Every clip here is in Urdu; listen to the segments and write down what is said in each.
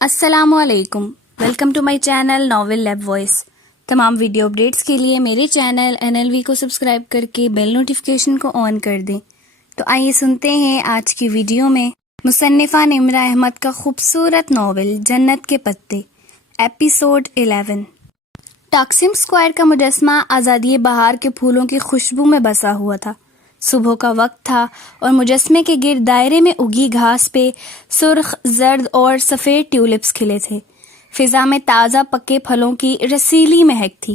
السلام علیکم، welcome to my channel novel lab voice. تمام ویڈیو اپڈیٹس کے لیے میرے چینل NLV کو سبسکرائب کر کے بیل نوٹیفیکیشن کو آن کر دیں۔ تو آئیے سنتے ہیں آج کی ویڈیو میں مصنفہ نمرہ احمد کا خوبصورت ناول جنت کے پتے، ایپیسوڈ 11۔ ٹاکسم اسکوائر کا مجسمہ آزادی بہار کے پھولوں کی خوشبو میں بسا ہوا تھا۔ صبح کا وقت تھا اور مجسمے کے گرد دائرے میں اگی گھاس پہ سرخ، زرد اور سفید ٹیولپس کھلے تھے۔ فضا میں تازہ پکے پھلوں کی رسیلی مہک تھی۔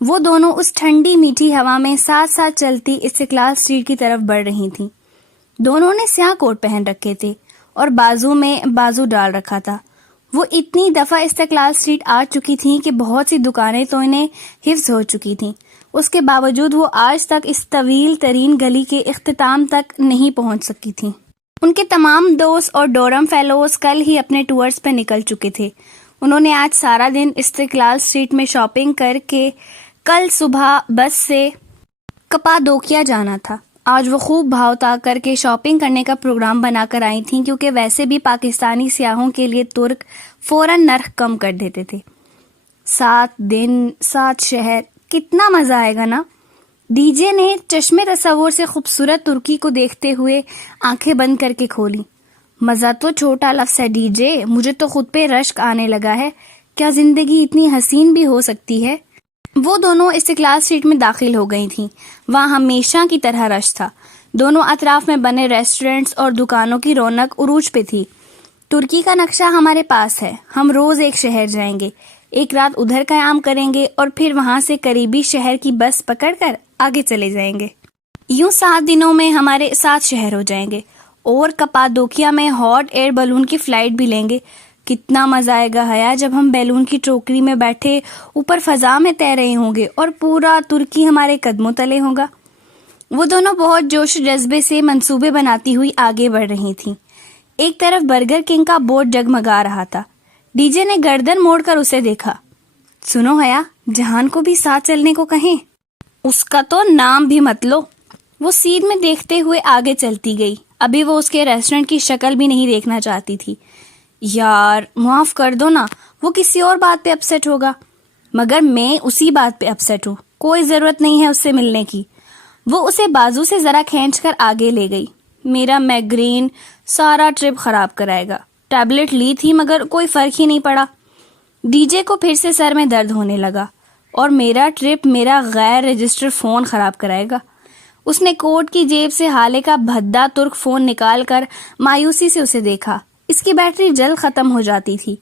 وہ دونوں اس ٹھنڈی میٹھی ہوا میں ساتھ ساتھ چلتی استقلال اسٹریٹ کی طرف بڑھ رہی تھیں۔ دونوں نے سیاہ کوٹ پہن رکھے تھے اور بازو میں بازو ڈال رکھا تھا۔ وہ اتنی دفعہ استقلال اسٹریٹ آ چکی تھیں کہ بہت سی دکانیں تو انہیں حفظ ہو چکی تھیں۔ اس کے باوجود وہ آج تک اس طویل ترین گلی کے اختتام تک نہیں پہنچ سکی تھیں۔ ان کے تمام دوست اور ڈورم فیلوز کل ہی اپنے ٹورز پہ نکل چکے تھے۔ انہوں نے آج سارا دن استقلال اسٹریٹ میں شاپنگ کر کے کل صبح بس سے کپادوکیا جانا تھا۔ آج وہ خوب بھاؤ تاک کر کے شاپنگ کرنے کا پروگرام بنا کر آئی تھیں، کیونکہ ویسے بھی پاکستانی سیاحوں کے لیے ترک فوراً نرخ کم کر دیتے تھے۔ 7 دن 7 شہر، کتنا مزہ آئے گا نا۔ ڈی جے نے چشمے تصور سے خوبصورت ترکی کو دیکھتے ہوئے آنکھیں بند کر کے کھولی۔ مزہ تو چھوٹا لفظ ہے ڈی جے، مجھے تو خود پہ رشک آنے لگا ہے۔ کیا زندگی اتنی حسین بھی ہو سکتی ہے؟ وہ دونوں استقلال اسٹریٹ میں داخل ہو گئی تھیں۔ وہاں ہمیشہ کی طرح رش تھا۔ دونوں اطراف میں بنے ریسٹورنٹس اور دکانوں کی رونق عروج پہ تھی۔ ترکی کا نقشہ ہمارے پاس ہے، ہم روز ایک شہر جائیں گے، ایک رات ادھر قیام کریں گے اور پھر وہاں سے قریبی شہر کی بس پکڑ کر آگے چلے جائیں گے۔ یوں 7 دنوں میں ہمارے 7 شہر ہو جائیں گے اور کپادوکیا میں ہاٹ ایئر بیلون کی فلائٹ بھی لیں گے۔ کتنا مزہ آئے گا حیا جب ہم بیلون کی ٹوکری میں بیٹھے اوپر فضا میں تیر رہے ہوں گے اور پورا ترکی ہمارے قدموں تلے ہوگا۔ وہ دونوں بہت جوش و جذبے سے منصوبے بناتی ہوئی آگے بڑھ رہی تھیں۔ ایک طرف برگر کنگ کا بورڈ جگمگا رہا تھا۔ ڈی جے نے گردن موڑ کر اسے دیکھا۔ سنو حیا، جہان کو بھی ساتھ چلنے کو کہیں۔ اس کا تو نام بھی مت لو۔ وہ سیدھ میں دیکھتے ہوئے آگے چلتی گئی۔ ابھی وہ اس کے ریسٹورنٹ کی شکل بھی نہیں دیکھنا چاہتی تھی۔ یار معاف کر دو نا، وہ کسی اور بات پہ اپسیٹ ہوگا، مگر میں اسی بات پہ اپسیٹ ہوں۔ کوئی ضرورت نہیں ہے اس سے ملنے کی۔ وہ اسے بازو سے ذرا کھینچ کر آگے لے گئی۔ میرا میگرین سارا ٹرپ خراب کرائے گا۔ ٹیبلٹ لی تھی مگر کوئی فرق ہی نہیں پڑا۔ ڈی جے کو پھر سے سر میں درد ہونے لگا۔ اور میرا ٹرپ میرا غیر رجسٹر فون خراب کرائے گا۔ اس نے کوٹ کی جیب سے حالے کا بھدا ترک فون نکال کر مایوسی سے اسے دیکھا۔ اس کی بیٹری جلد ختم ہو جاتی تھی۔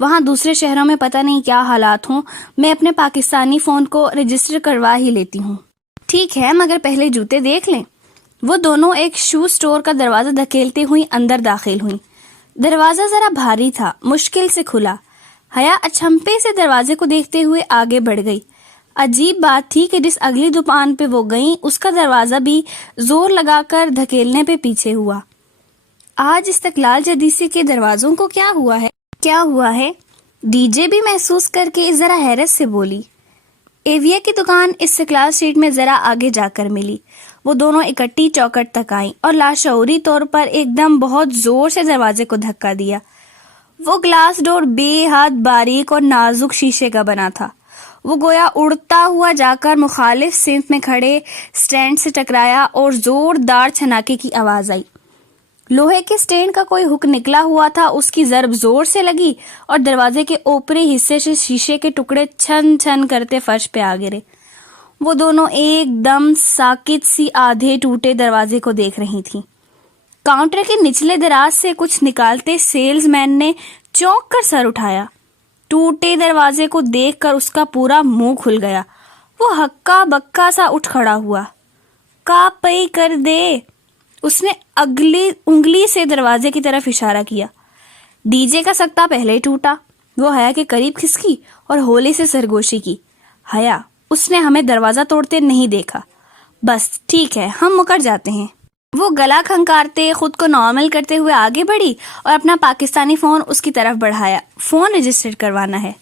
وہاں دوسرے شہروں میں پتہ نہیں کیا حالات ہوں، میں اپنے پاکستانی فون کو رجسٹر کروا ہی لیتی ہوں۔ ٹھیک ہے، مگر پہلے جوتے دیکھ لیں۔ وہ دونوں ایک شو سٹور کا دروازہ دھکیلتے ہوئی اندر داخل ہوئیں۔ دروازہ ذرا بھاری تھا، مشکل سے کھلا۔ حیا اچھمپے سے دروازے کو دیکھتے ہوئے آگے بڑھ گئی۔ عجیب بات تھی کہ جس اگلی دکان پہ وہ گئیں اس کا دروازہ بھی زور لگا کر دھکیلنے پہ پیچھے ہوا۔ آج استقلال جدیسی کے دروازوں کو کیا ہوا ہے؟ ڈی جے بھی محسوس کر کے ذرا حیرت سے بولی۔ ایویا کی دکان استقلال اسٹریٹ میں ذرا آگے جا کر ملی۔ وہ دونوں اکٹھی چوکٹ تک آئیں اور لاشعوری طور پر ایک دم بہت زور سے دروازے کو دھکا دیا۔ وہ گلاس ڈور بے حد باریک اور نازک شیشے کا بنا تھا۔ وہ گویا اڑتا ہوا جا کر مخالف سمت میں کھڑے سٹینڈ سے ٹکرایا اور زوردار چھناکے کی آواز آئی۔ لوہے کے سٹینڈ کا کوئی ہک نکلا ہوا تھا، اس کی ضرب زور سے لگی اور دروازے کے اوپری حصے سے شیشے کے ٹکڑے چھن چھن کرتے فرش پہ آ گرے۔ وہ دونوں ایک دم ساکت سی آدھے ٹوٹے دروازے کو دیکھ رہی تھیں۔ کاؤنٹر کے نچلے دراز سے کچھ نکالتے سیلز مین نے چونک کر سر اٹھایا۔ ٹوٹے دروازے کو دیکھ کر اس کا پورا منہ کھل گیا۔ وہ ہکا بکا سا اٹھ کھڑا ہوا۔ کا پئی کر دے، اس نے اگلی انگلی سے دروازے کی طرف اشارہ کیا۔ ڈی جے کا سکتا پہلے ٹوٹا۔ وہ حیا کے قریب کھسکی اور ہولے سے سرگوشی کی۔ حیا، اس نے ہمیں دروازہ توڑتے نہیں دیکھا۔ بس ٹھیک ہے، ہم مکر جاتے ہیں۔ وہ گلا کھنکارتے خود کو نارمل کرتے ہوئے آگے بڑھی اور اپنا پاکستانی فون اس کی طرف بڑھایا۔ فون رجسٹر کروانا ہے۔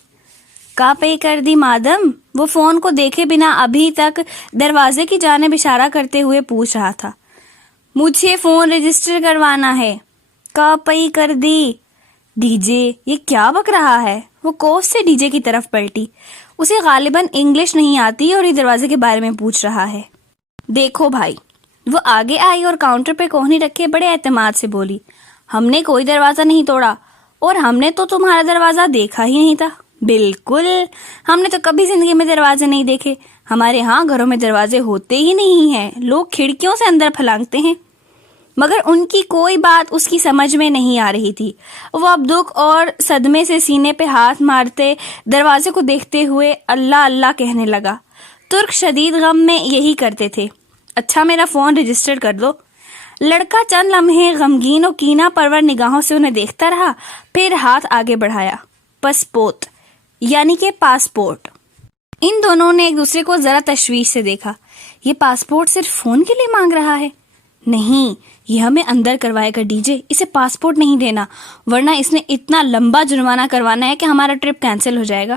کا پے کر دی مادم؟ وہ فون کو دیکھے بنا ابھی تک دروازے کی جانب اشارہ کرتے ہوئے پوچھ رہا تھا۔ مجھے فون رجسٹر کروانا ہے۔ کا پئی کر دی؟ ڈی جے یہ کیا بک رہا ہے؟ وہ کوس سے ڈی جے کی طرف پلٹی. اسے غالباً انگلش نہیں آتی اور یہ دروازے کے بارے میں پوچھ رہا ہے. دیکھو بھائی. وہ آگے آئی اور کاؤنٹر پہ کوہنی رکھے بڑے اعتماد سے بولی, ہم نے کوئی دروازہ نہیں توڑا, اور ہم نے تو تمہارا دروازہ دیکھا ہی نہیں تھا. بالکل, ہم نے تو کبھی زندگی میں دروازے نہیں دیکھے. ہمارے ہاں گھروں میں دروازے ہوتے ہی نہیں ہیں, لوگ کھڑکیوں سے اندر پھلانگتے ہیں. مگر ان کی کوئی بات اس کی سمجھ میں نہیں آ رہی تھی. وہ اب دکھ اور صدمے سے سینے پہ ہاتھ مارتے دروازے کو دیکھتے ہوئے اللہ اللہ کہنے لگا. ترک شدید غم میں یہی کرتے تھے. اچھا میرا فون رجسٹر کر دو. لڑکا چند لمحے غمگین و کینہ پرور نگاہوں سے انہیں دیکھتا رہا, پھر ہاتھ آگے بڑھایا. پسپوت یعنی کہ پاسپورٹ. ان دونوں نے ایک دوسرے کو ذرا تشویش سے دیکھا. یہ پاسپورٹ صرف فون کے لیے مانگ رہا ہے؟ نہیں, یہ ہمیں اندر کروائے گا ڈی جے. اسے پاسپورٹ نہیں دینا, ورنہ اس نے اتنا لمبا جرمانہ کروانا ہے کہ ہمارا ٹرپ کینسل ہو جائے گا.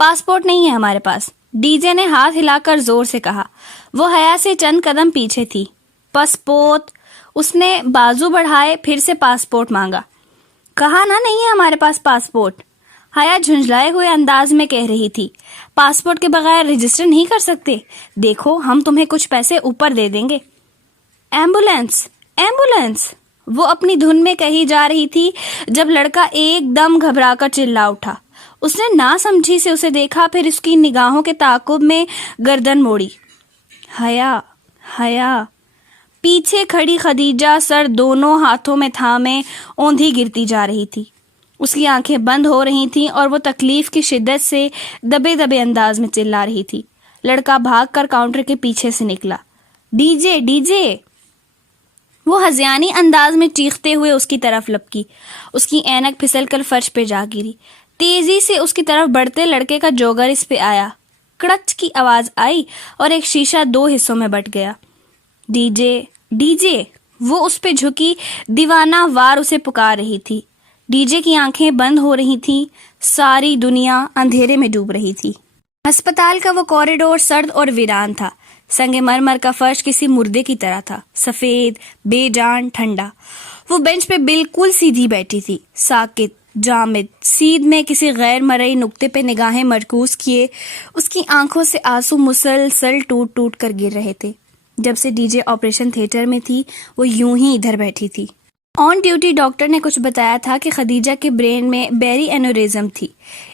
پاسپورٹ نہیں ہے ہمارے پاس, ڈی جے نے ہاتھ ہلا کر زور سے کہا. وہ حیا سے چند قدم پیچھے تھی. پاسپورٹ. اس نے بازو بڑھائے, پھر سے پاسپورٹ مانگا. کہا نا نہیں ہے ہمارے پاس پاسپورٹ. حیا جھنجھلائے ہوئے انداز میں کہہ رہی تھی. پاسپورٹ کے بغیر رجسٹر نہیں کر سکتے. دیکھو ہم تمہیں کچھ پیسے اوپر دے دیں گے. Ambulance ambulance. وہ اپنی دھن میں کہی جا رہی تھی جب لڑکا ایک دم گھبرا کر چلا اٹھا. اس نے نا سمجھی سے اسے دیکھا, پھر اس کی نگاہوں کے تعاقب میں گردن موڑی. حیا حیا. پیچھے کھڑی خدیجہ سر دونوں ہاتھوں میں تھامے اوندھی گرتی جا رہی تھی. اس کی آنکھیں بند ہو رہی تھیں اور وہ تکلیف کی شدت سے دبے دبے انداز میں چلا رہی تھی. لڑکا بھاگ کر کاؤنٹر کے پیچھے سے نکلا. D J D J. وہ ہذیانی انداز میں چیختے ہوئے اس کی طرف لپکی. اس کی اینک پھسل کر فرش پہ جا گری. تیزی سے اس کی طرف بڑھتے لڑکے کا جوگر اس پہ آیا. کڑچ کی آواز آئی اور ایک شیشہ دو حصوں میں بٹ گیا. D J D J. وہ اس پہ جھکی دیوانہ وار اسے پکار رہی تھی. ڈی جے کی آنکھیں بند ہو رہی تھیں. ساری دنیا اندھیرے میں ڈوب رہی تھی. ہسپتال کا وہ کوریڈور سرد اور ویران تھا. سنگ مرمر کا فرش کسی مردے کی طرح تھا, سفید, بے جان, ٹھنڈا. وہ بینچ پہ بالکل سیدھی بیٹھی تھی, ساکت, جامد, سیدھ میں کسی غیر مرئی نقطے پہ نگاہیں مرکوز کیے. اس کی آنکھوں سے آنسو مسلسل ٹوٹ ٹوٹ کر گر رہے تھے. جب سے ڈی جے آپریشن تھیٹر میں تھی وہ یوں ہی ادھر بیٹھی تھی. آن ڈیوٹی ڈاکٹر نے کچھ بتایا تھا کہ خدیجہ کے برین میں بیری اینوریزم تھی,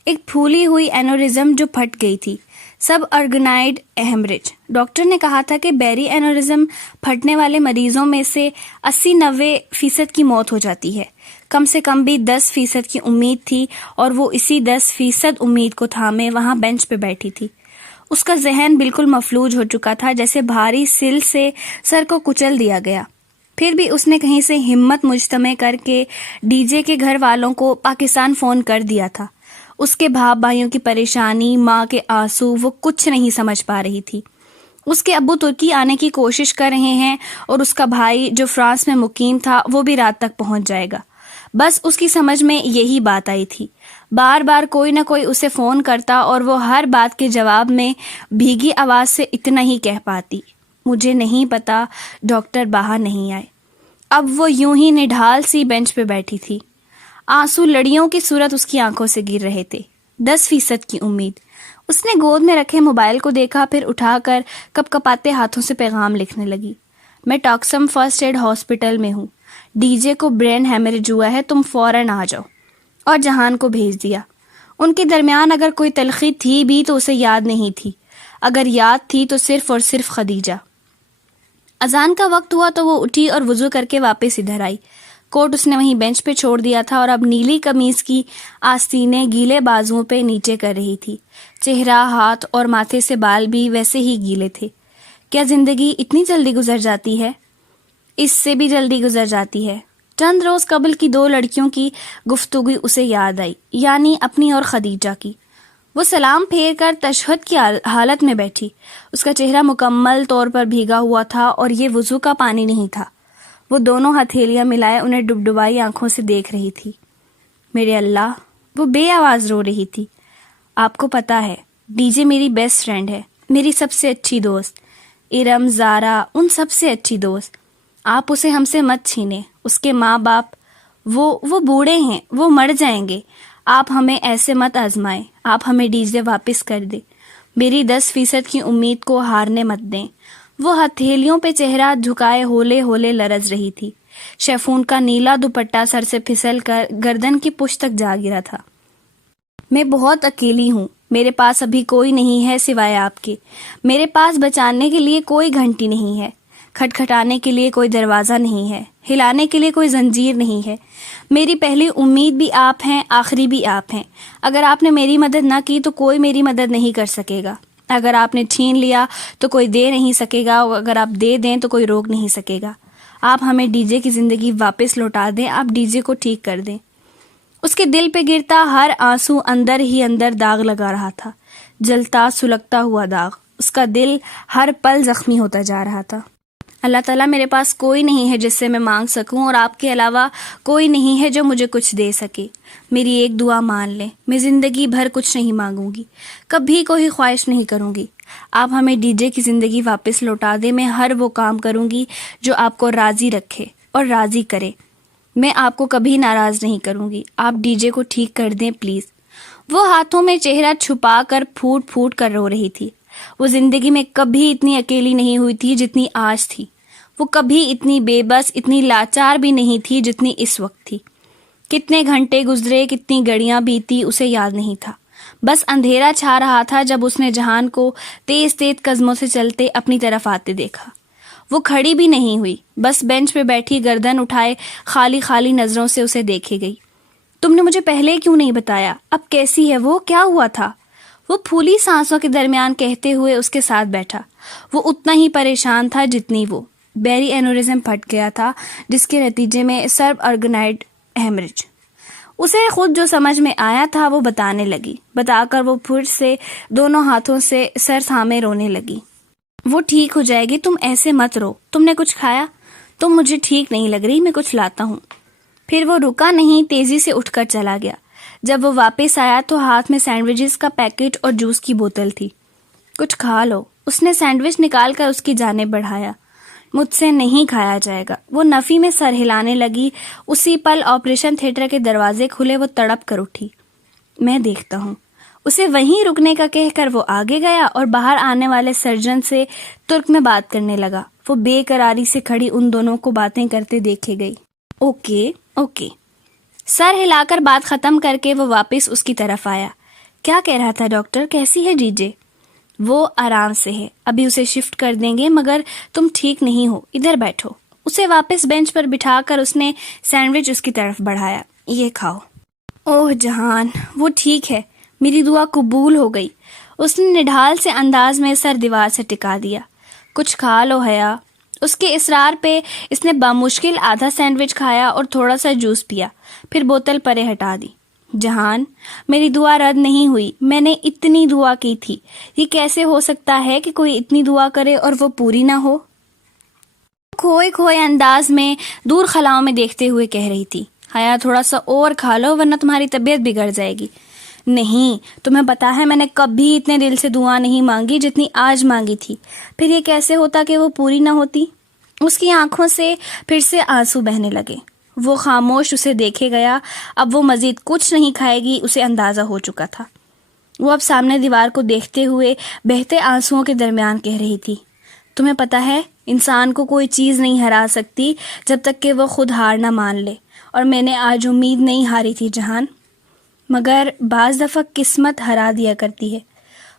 ایک پھولی ہوئی اینوریزم جو پھٹ گئی تھی. سب آرگنائڈ ہیمریج. ڈاکٹر نے کہا تھا کہ بیری اینوریزم پھٹنے والے مریضوں میں سے 80-90% کی موت ہو جاتی ہے. کم سے کم بھی 10% کی امید تھی, اور وہ اسی 10% امید کو تھامے وہاں بینچ پہ بیٹھی تھی. اس کا ذہن بالکل مفلوج ہو چکا تھا, جیسے بھاری سل سے سر کو کچل دیا گیا. پھر بھی اس نے کہیں سے ہمت مجتمع کر کے ڈی جے کے گھر والوں کو پاکستان فون کر دیا تھا. اس کے باپ بھائیوں کی پریشانی, ماں کے آنسو, وہ کچھ نہیں سمجھ پا رہی تھی. اس کے ابو ترکی آنے کی کوشش کر رہے ہیں, اور اس کا بھائی جو فرانس میں مقیم تھا وہ بھی رات تک پہنچ جائے گا. بس اس کی سمجھ میں یہی بات آئی تھی. بار بار کوئی نہ کوئی اسے فون کرتا اور وہ ہر بات کے جواب میں بھیگی آواز سے اتنا ہی کہہ پاتی, مجھے نہیں پتا ڈاکٹر باہر نہیں آئے. اب وہ یوں ہی نڈھال سی بینچ پہ بیٹھی تھی. آنسو لڑیوں کی صورت اس کی آنکھوں سے گر رہے تھے. 10% کی امید. اس نے گود میں رکھے موبائل کو دیکھا, پھر اٹھا کر کپ کپاتے ہاتھوں سے پیغام لکھنے لگی. میں ٹاکسم فرسٹ ایڈ ہاسپٹل میں ہوں. ڈی جے کو برین ہیمریج ہوا ہے, تم فوراً آ جاؤ. اور جہان کو بھیج دیا. ان کے درمیان اگر کوئی تلخی تھی بھی تو اسے یاد نہیں تھی. اگر یاد تھی تو صرف اور صرف خدیجہ. اذان کا وقت ہوا تو وہ اٹھی اور وضو کر کے واپس ادھر آئی. کوٹ اس نے وہیں بینچ پہ چھوڑ دیا تھا, اور اب نیلی قمیض کی آستینیں گیلے بازوؤں پہ نیچے کر رہی تھی. چہرہ, ہاتھ اور ماتھے سے بال بھی ویسے ہی گیلے تھے. کیا زندگی اتنی جلدی گزر جاتی ہے؟ اس سے بھی جلدی گزر جاتی ہے. چند روز قبل کی 2 لڑکیوں کی گفتگو اسے یاد آئی, یعنی اپنی اور خدیجہ کی. وہ سلام پھیر کر تشہد کی حالت میں بیٹھی. اس کا چہرہ مکمل طور پر بھیگا ہوا تھا, اور یہ وضو کا پانی نہیں تھا. وہ دونوں ہتھیلیاں ملائے انہیں ڈبڈبائی آنکھوں سے دیکھ رہی تھی. میرے اللہ. وہ بے آواز رو رہی تھی. آپ کو پتا ہے ڈی جے میری بیسٹ فرینڈ ہے, میری سب سے اچھی دوست. ارم, زارا, ان سب سے اچھی دوست. آپ اسے ہم سے مت چھینیں. اس کے ماں باپ, وہ بوڑھے ہیں، وہ مر جائیں گے. آپ ہمیں ایسے مت آزمائیں، آپ ہمیں ڈی جے واپس کر دیں. میری 10% کی امید کو ہارنے مت دیں. وہ ہتھیلیوں پہ چہرہ جھکائے ہولے ہولے لرز رہی تھی. شیفون کا نیلا دوپٹہ سر سے پھسل کر گردن کی پشت تک جا گرا تھا. میں بہت اکیلی ہوں، میرے پاس ابھی کوئی نہیں ہے سوائے آپ کے. میرے پاس بچانے کے لیے کوئی گھنٹی نہیں ہے، کھٹکھٹانے کے لیے کوئی دروازہ نہیں ہے، ہلانے کے لیے کوئی زنجیر نہیں ہے. میری پہلی امید بھی آپ ہیں، آخری بھی آپ ہیں. اگر آپ نے میری مدد نہ کی تو کوئی میری مدد نہیں کر سکے گا. اگر آپ نے چھین لیا تو کوئی دے نہیں سکے گا، اور اگر آپ دے دیں تو کوئی روک نہیں سکے گا. آپ ہمیں ڈی جے کی زندگی واپس لوٹا دیں، آپ ڈی جے کو ٹھیک کر دیں. اس کے دل پہ گرتا ہر آنسو اندر ہی اندر داغ لگا رہا تھا، جلتا سلگتا ہوا داغ. اس کا دل ہر پل زخمی ہوتا جا رہا تھا. اللہ تعالیٰ، میرے پاس کوئی نہیں ہے جس سے میں مانگ سکوں، اور آپ کے علاوہ کوئی نہیں ہے جو مجھے کچھ دے سکے. میری ایک دعا مان لیں، میں زندگی بھر کچھ نہیں مانگوں گی، کبھی کوئی خواہش نہیں کروں گی. آپ ہمیں ڈی جے کی زندگی واپس لوٹا دیں. میں ہر وہ کام کروں گی جو آپ کو راضی رکھے اور راضی کرے. میں آپ کو کبھی ناراض نہیں کروں گی. آپ ڈی جے کو ٹھیک کر دیں پلیز. وہ ہاتھوں میں چہرہ چھپا کر پھوٹ پھوٹ کر رو رہی تھی. وہ زندگی میں کبھی اتنی اکیلی نہیں ہوئی تھی جتنی آج تھی. وہ کبھی اتنی بے بس، اتنی لاچار بھی نہیں تھی جتنی اس وقت تھی. کتنے گھنٹے گزرے، کتنی گھڑیاں بیتی، اسے یاد نہیں تھا. بس اندھیرا چھا رہا تھا جب اس نے جہان کو تیز تیز قدموں سے چلتے اپنی طرف آتے دیکھا. وہ کھڑی بھی نہیں ہوئی، بس بینچ پہ بیٹھی گردن اٹھائے خالی خالی نظروں سے اسے دیکھے گئی. تم نے مجھے پہلے کیوں نہیں بتایا؟ اب کیسی ہے وہ؟ کیا ہوا تھا؟ وہ پھولی سانسوں کے درمیان کہتے ہوئے اس کے ساتھ بیٹھا. وہ اتنا ہی پریشان تھا جتنی وہ. بیری اینورزم پھٹ گیا تھا، جس کے نتیجے میں سرب آرگنائڈ ہیمریج. اسے خود جو سمجھ میں آیا تھا وہ بتانے لگی. بتا کر وہ پھر سے دونوں ہاتھوں سے سر تھامے رونے لگی. وہ ٹھیک ہو جائے گی، تم ایسے مت رو. تم نے کچھ کھایا؟ تم مجھے ٹھیک نہیں لگ رہی، میں کچھ لاتا ہوں. پھر وہ رکا نہیں، تیزی سے اٹھ کر چلا گیا. جب وہ واپس آیا تو ہاتھ میں سینڈوچز کا پیکٹ اور جوس کی بوتل تھی. کچھ کھا لو. اس نے سینڈوچ نکال کر اس کی جانب بڑھایا. مجھ سے نہیں کھایا جائے گا. وہ نفی میں سر ہلانے لگی. اسی پل آپریشن تھیٹر کے دروازے کھلے. وہ تڑپ کر اٹھی. میں دیکھتا ہوں. اسے وہیں رکنے کا کہہ کر وہ آگے گیا اور باہر آنے والے سرجن سے ترک میں بات کرنے لگا. وہ بے قراری سے کھڑی ان دونوں کو باتیں کرتے دیکھے گئی. Okay okay. سر ہلا کر بات ختم کر کے وہ واپس اس کی طرف آیا. کیا کہہ رہا تھا ڈاکٹر؟ کیسی ہے ڈی جے؟ وہ آرام سے ہے، ابھی اسے شفٹ کر دیں گے، مگر تم ٹھیک نہیں ہو. ادھر بیٹھو. اسے واپس بینچ پر بٹھا کر اس نے سینڈوچ اس کی طرف بڑھایا. یہ کھاؤ. اوہ جہان، وہ ٹھیک ہے، میری دعا قبول ہو گئی. اس نے نڈھال سے انداز میں سر دیوار سے ٹکا دیا. کچھ کھا لو حیا. اس کے اصرار پہ اس نے بامشکل آدھا سینڈوچ کھایا اور تھوڑا سا جوس پیا، پھر بوتل پرے ہٹا دی. جہان، میری دعا رد نہیں ہوئی. میں نے اتنی دعا کی تھی. یہ کیسے ہو سکتا ہے کہ کوئی اتنی دعا کرے اور وہ پوری نہ ہو؟ کھوئے کھوئے انداز میں دور خلاؤں میں دیکھتے ہوئے کہہ رہی تھی. حیا تھوڑا سا اور کھا لو ورنہ تمہاری طبیعت بگڑ جائے گی. نہیں، تمہیں پتا ہے میں نے کبھی اتنے دل سے دعا نہیں مانگی جتنی آج مانگی تھی. پھر یہ کیسے ہوتا کہ وہ پوری نہ ہوتی؟ اس کی آنکھوں سے پھر سے آنسو بہنے لگے. وہ خاموش اسے دیکھے گیا. اب وہ مزید کچھ نہیں کھائے گی، اسے اندازہ ہو چکا تھا. وہ اب سامنے دیوار کو دیکھتے ہوئے بہتے آنسوؤں کے درمیان کہہ رہی تھی. تمہیں پتا ہے، انسان کو کوئی چیز نہیں ہرا سکتی جب تک کہ وہ خود ہار نہ مان لے، اور میں نے آج امید نہیں ہاری تھی جہان، مگر بعض دفعہ قسمت ہرا دیا کرتی ہے.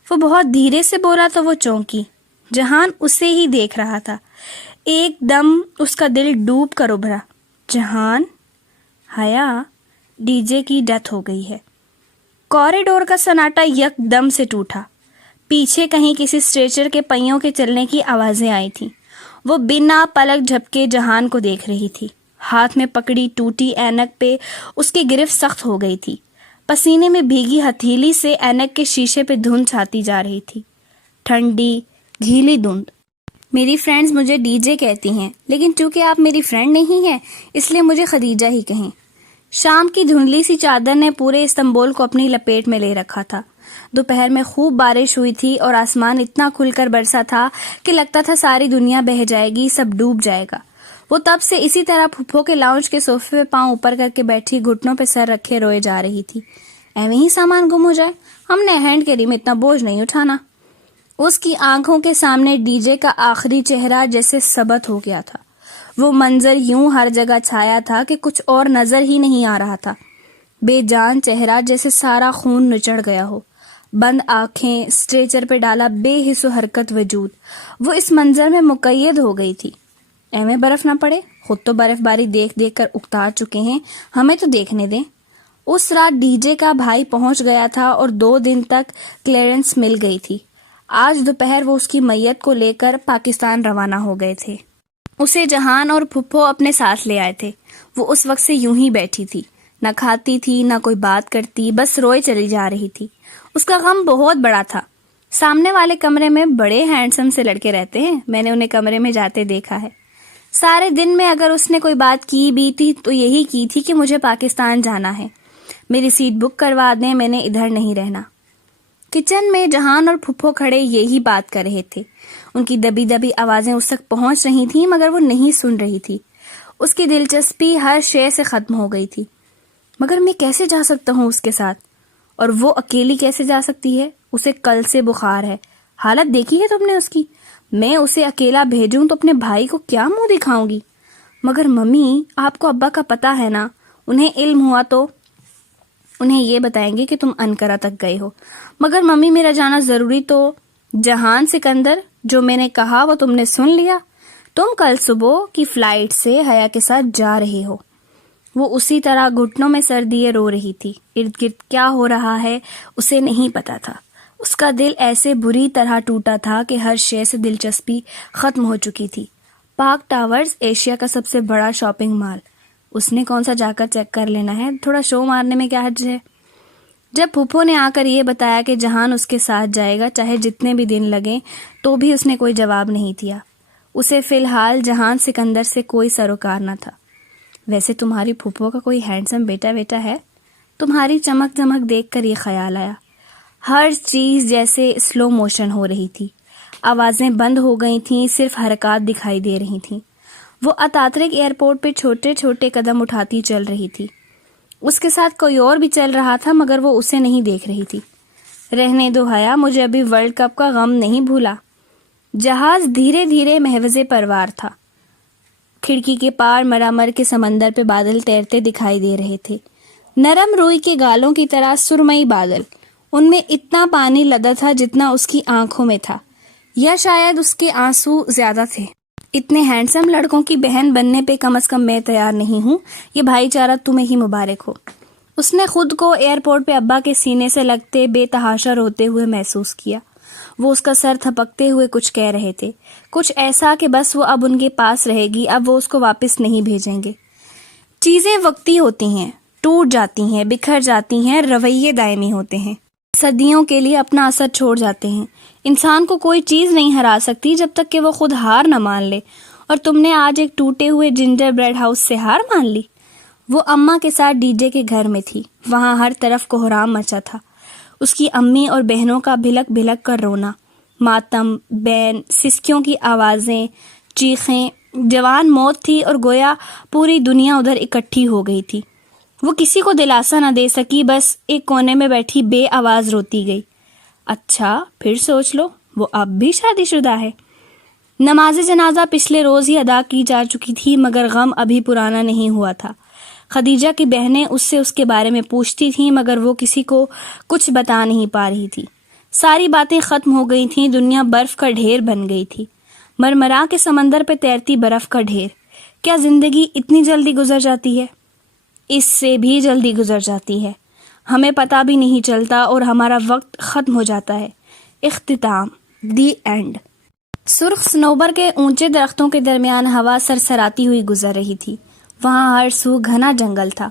وہ بہت دھیرے سے بولا تو وہ چونکی. جہان اسے ہی دیکھ رہا تھا. ایک دم اس کا دل ڈوب کر ابھرا. جہان، حیا، ڈی جے کی ڈیتھ ہو گئی ہے. کوریڈور کا سناٹا یک دم سے ٹوٹا. پیچھے کہیں کسی اسٹریچر کے پہیوں کے چلنے کی آوازیں آئی تھیں. وہ بنا پلک جھپکے جہان کو دیکھ رہی تھی. ہاتھ میں پکڑی ٹوٹی اینک پہ اس کی گرفت سخت ہو گئی تھی. پسینے میں بھیگی ہتھیلی سے اینک کے شیشے پہ دھند چھاتی جا رہی تھی. ٹھنڈی گھیلی دھند. میری فرینڈز مجھے ڈی جے کہتی ہیں، لیکن چونکہ آپ میری فرینڈ نہیں ہیں اس لیے مجھے خدیجہ ہی کہیں. شام کی دھندلی سی چادر نے پورے استنبول کو اپنی لپیٹ میں لے رکھا تھا. دوپہر میں خوب بارش ہوئی تھی اور آسمان اتنا کھل کر برسا تھا کہ لگتا تھا ساری دنیا بہہ جائے گی، سب ڈوب جائے گا. وہ تب سے اسی طرح پھپھو کے لاؤنج کے صوفے پہ پاؤں اوپر کر کے بیٹھی گھٹنوں پہ سر رکھے روئے جا رہی تھی. ایویں ہی سامان گم ہو جائے, ہم نے ہینڈ کیری میں اتنا بوجھ نہیں اٹھانا. اس کی آنکھوں کے سامنے ڈی جے کا آخری چہرہ جیسے ثبت ہو گیا تھا. وہ منظر یوں ہر جگہ چھایا تھا کہ کچھ اور نظر ہی نہیں آ رہا تھا. بے جان چہرہ جیسے سارا خون نچڑ گیا ہو, بند آنکھیں, اسٹریچر پہ ڈالا بے حس و حرکت وجود. وہ اس منظر میں مقید ہو گئی تھی. ایویں برف نہ پڑے, خود تو برف باری دیکھ دیکھ کر اکتار چکے ہیں, ہمیں تو دیکھنے دیں. اس رات ڈی جے کا بھائی پہنچ گیا تھا اور 2 دن تک کلیئرنس مل گئی تھی. آج دوپہر وہ اس کی میت کو لے کر پاکستان روانہ ہو گئے تھے. اسے جہان اور پھپھو اپنے ساتھ لے آئے تھے. وہ اس وقت سے یوں ہی بیٹھی تھی, نہ کھاتی تھی نہ کوئی بات کرتی, بس روئے چلی جا رہی تھی. اس کا غم بہت بڑا تھا. سامنے والے کمرے میں بڑے ہینڈسم سے لڑکے رہتے ہیں, میں نے انہیں کمرے میں جاتے دیکھا ہے. سارے دن میں اگر اس نے کوئی بات کی بھی تھی تو یہی کی تھی کہ مجھے پاکستان جانا ہے, میری سیٹ بک کروا دیں, میں نے ادھر نہیں رہنا. کچن میں جہان اور پھپھو کھڑے یہی بات کر رہے تھے. ان کی دبی دبی آوازیں اس تک پہنچ رہی تھیں مگر وہ نہیں سن رہی تھی. اس کی دلچسپی ہر شے سے ختم ہو گئی تھی. مگر میں کیسے جا سکتا ہوں اس کے ساتھ, اور وہ اکیلی کیسے جا سکتی ہے؟ اسے کل سے بخار ہے. حالت دیکھی ہے تم نے اس کی؟ میں اسے اکیلا بھیجوں تو اپنے بھائی کو کیا منہ دکھاؤں گی؟ مگر ممی, آپ کو ابا کا پتہ ہے نا, انہیں علم ہوا تو انہیں یہ بتائیں گے کہ تم انقرہ تک گئے ہو. مگر ممی, میرا جانا ضروری تو جہان سکندر, جو میں نے کہا وہ تم نے سن لیا. تم کل صبح کی فلائٹ سے حیا کے ساتھ جا رہے ہو. وہ اسی طرح گھٹنوں میں سر دیے رو رہی تھی. ارد گرد کیا ہو رہا ہے اسے نہیں پتا تھا. اس کا دل ایسے بری طرح ٹوٹا تھا کہ ہر شے سے دلچسپی ختم ہو چکی تھی. پارک ٹاورز ایشیا کا سب سے بڑا شاپنگ مال, اس نے کون سا جا کر چیک کر لینا ہے, تھوڑا شو مارنے میں کیا حرج ہے. جب پھپھو نے آ کر یہ بتایا کہ جہان اس کے ساتھ جائے گا چاہے جتنے بھی دن لگیں, تو بھی اس نے کوئی جواب نہیں دیا. اسے فی الحال جہان سکندر سے کوئی سروکار نہ تھا. ویسے تمہاری پھپھو کا کوئی ہینڈسم بیٹا ہے؟ تمہاری چمک دمک دیکھ کر یہ خیال آیا. ہر چیز جیسے سلو موشن ہو رہی تھی. آوازیں بند ہو گئی تھیں, صرف حرکات دکھائی دے رہی تھیں. وہ اتاترک ایئرپورٹ پہ چھوٹے چھوٹے قدم اٹھاتی چل رہی تھی. اس کے ساتھ کوئی اور بھی چل رہا تھا مگر وہ اسے نہیں دیکھ رہی تھی. رہنے دو حیا, مجھے ابھی ورلڈ کپ کا غم نہیں بھولا. جہاز دھیرے دھیرے محوظ پروار تھا. کھڑکی کے پار مرامر کے سمندر پہ بادل تیرتے دکھائی دے رہے تھے, نرم روئی کے گالوں کی طرح سرمئی بادل. ان میں اتنا پانی لدا تھا جتنا اس کی آنکھوں میں تھا, یا شاید اس کے آنسو زیادہ تھے. اتنے ہینڈسم لڑکوں کی بہن بننے پہ کم از کم میں تیار نہیں ہوں. یہ بھائی چارہ تمہیں ہی مبارک ہو. اس نے خود کو ایئرپورٹ پہ ابا کے سینے سے لگتے بے تحاشا روتے ہوئے محسوس کیا. وہ اس کا سر تھپکتے ہوئے کچھ کہہ رہے تھے, کچھ ایسا کہ بس وہ اب ان کے پاس رہے گی, اب وہ اس کو واپس نہیں بھیجیں گے. چیزیں وقتی ہوتی ہیں, ٹوٹ جاتی ہیں, بکھر جاتی ہیں, رویے دائمی ہوتے ہیں, صدیوں کے لیے اپنا اثر چھوڑ جاتے ہیں. انسان کو کوئی چیز نہیں ہرا سکتی جب تک کہ وہ خود ہار نہ مان لے. اور تم نے آج ایک ٹوٹے ہوئے جنجر بریڈ ہاؤس سے ہار مان لی. وہ اماں کے ساتھ ڈی جے کے گھر میں تھی. وہاں ہر طرف کوہرام مچا تھا. اس کی امی اور بہنوں کا بھلک بھلک کر رونا, ماتم, بین, سسکیوں کی آوازیں, چیخیں. جوان موت تھی اور گویا پوری دنیا ادھر اکٹھی ہو گئی تھی. وہ کسی کو دلاسا نہ دے سکی, بس ایک کونے میں بیٹھی بے آواز روتی گئی. اچھا پھر سوچ لو, وہ اب بھی شادی شدہ ہے. نماز جنازہ پچھلے روز ہی ادا کی جا چکی تھی مگر غم ابھی پرانا نہیں ہوا تھا. خدیجہ کی بہنیں اس سے اس کے بارے میں پوچھتی تھیں مگر وہ کسی کو کچھ بتا نہیں پا رہی تھی. ساری باتیں ختم ہو گئی تھیں. دنیا برف کا ڈھیر بن گئی تھی, مرمرا کے سمندر پہ تیرتی برف کا ڈھیر. کیا زندگی اتنی جلدی گزر جاتی ہے؟ اس سے بھی جلدی گزر جاتی ہے. ہمیں پتہ بھی نہیں چلتا اور ہمارا وقت ختم ہو جاتا ہے. اختتام, دی اینڈ. سرخ صنوبر کے اونچے درختوں کے درمیان ہوا سرسراتی ہوئی گزر رہی تھی. وہاں ہر سو گھنا جنگل تھا.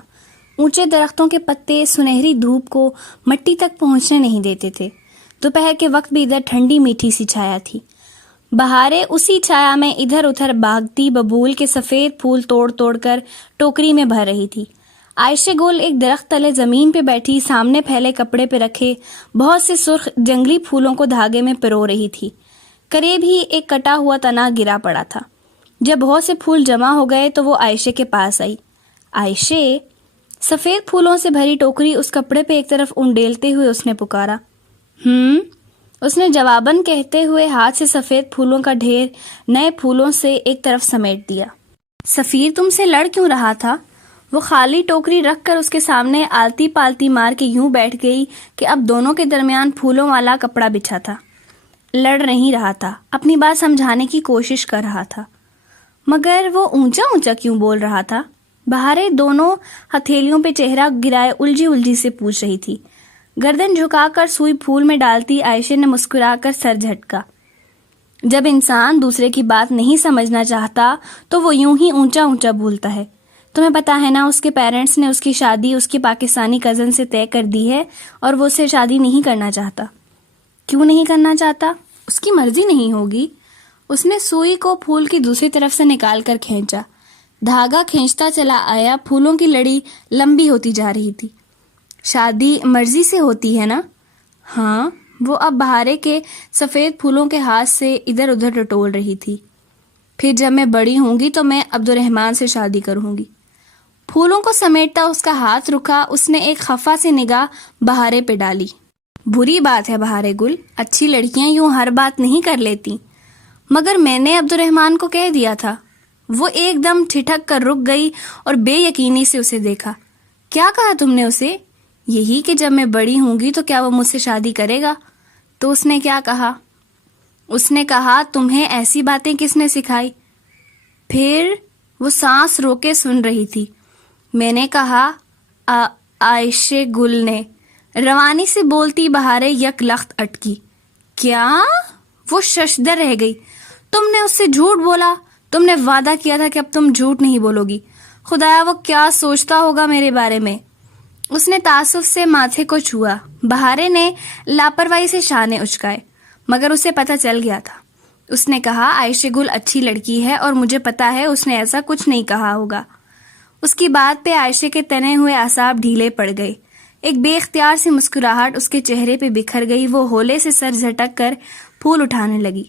اونچے درختوں کے پتے سنہری دھوپ کو مٹی تک پہنچنے نہیں دیتے تھے. دوپہر کے وقت بھی ادھر ٹھنڈی میٹھی سی چھایا تھی. بہاریں اسی چھایا میں ادھر ادھر بھاگتی ببول کے سفید پھول توڑ توڑ کر ٹوکری میں بھر رہی تھی. عائشہ گل ایک درخت تلے زمین پہ بیٹھی سامنے پھیلے کپڑے پہ رکھے بہت سے سرخ جنگلی پھولوں کو دھاگے میں پرو رہی تھی. قریب ہی ایک کٹا ہوا تنا گرا پڑا تھا. جب بہت سے پھول جمع ہو گئے تو وہ عائشہ کے پاس آئی. عائشہ، سفید پھولوں سے بھری ٹوکری اس کپڑے پہ ایک طرف انڈیلتے ہوئے اس نے پکارا. اس نے جواباً کہتے ہوئے ہاتھ سے سفید پھولوں کا ڈھیر نئے پھولوں سے ایک طرف سمیٹ دیا. سفیر تم سے لڑ کیوں رہا تھا؟ وہ خالی ٹوکری رکھ کر اس کے سامنے آلتی پالتی مار کے یوں بیٹھ گئی کہ اب دونوں کے درمیان پھولوں والا کپڑا بچھا تھا. لڑ نہیں رہا تھا، اپنی بات سمجھانے کی کوشش کر رہا تھا. مگر وہ اونچا اونچا کیوں بول رہا تھا؟ بہارے دونوں ہتھیلیوں پہ چہرہ گرائے الجھی سے پوچھ رہی تھی. گردن جھکا کر سوئی پھول میں ڈالتی عائشہ نے مسکرا کر سر جھٹکا. جب انسان دوسرے کی بات نہیں سمجھنا چاہتا تو وہ یوں ہی اونچا اونچا بولتا ہے. تمہیں پتا ہے نا اس کے پیرنٹس نے اس کی شادی اس کی پاکستانی کزن سے طے کر دی ہے اور وہ اسے شادی نہیں کرنا چاہتا. کیوں نہیں کرنا چاہتا؟ اس کی مرضی نہیں ہوگی. اس نے سوئی کو پھول کی دوسری طرف سے نکال کر کھینچا. دھاگا کھینچتا چلا آیا. پھولوں کی لڑی لمبی ہوتی جا رہی تھی. شادی مرضی سے ہوتی ہے نا؟ ہاں. وہ اب بہارے کے سفید پھولوں کے ہاتھ سے ادھر ادھر ٹٹول رہی تھی. پھر جب میں بڑی ہوں گی تو میں عبد الرحمن سے شادی کروں گی. پھولوں کو سمیٹتا اس کا ہاتھ رکا. اس نے ایک خفا سی نگاہ بہارے پہ ڈالی. بری بات ہے بہارے گل، اچھی لڑکیاں یوں ہر بات نہیں کر لیتی. مگر میں نے عبد الرحمن کو کہہ دیا تھا. وہ ایک دم ٹھٹک کر رک گئی اور بے یقینی سے اسے دیکھا. کیا کہا تم نے اسے؟ یہی کہ جب میں بڑی ہوں گی تو کیا وہ مجھ سے شادی کرے گا. تو اس نے کیا کہا؟ اس نے کہا تمہیں ایسی باتیں کس نے سکھائی؟ پھر وہ سانس روکے سن رہی تھی. میں نے کہا عائشہ گل نے. روانی سے بولتی بہارے یک لخت اٹکی. کیا؟ وہ ششدر رہ گئی. تم نے اس سے جھوٹ بولا؟ تم نے وعدہ کیا تھا کہ اب تم جھوٹ نہیں بولو گی. خدایا وہ کیا سوچتا ہوگا میرے بارے میں. اس نے تعصب سے ماتھے کو چھوا. بہارے نے لاپرواہی سے شانے اچکائے. مگر اسے پتہ چل گیا تھا. اس نے کہا عائشہ گل اچھی لڑکی ہے اور مجھے پتا ہے اس نے ایسا کچھ نہیں کہا ہوگا. اس کی بات پہ عائشہ کے تنے ہوئے اعصاب ڈھیلے پڑ گئے. ایک بے اختیار سی مسکراہٹ اس کے چہرے پہ بکھر گئی. وہ ہولے سے سر جھٹک کر پھول اٹھانے لگی.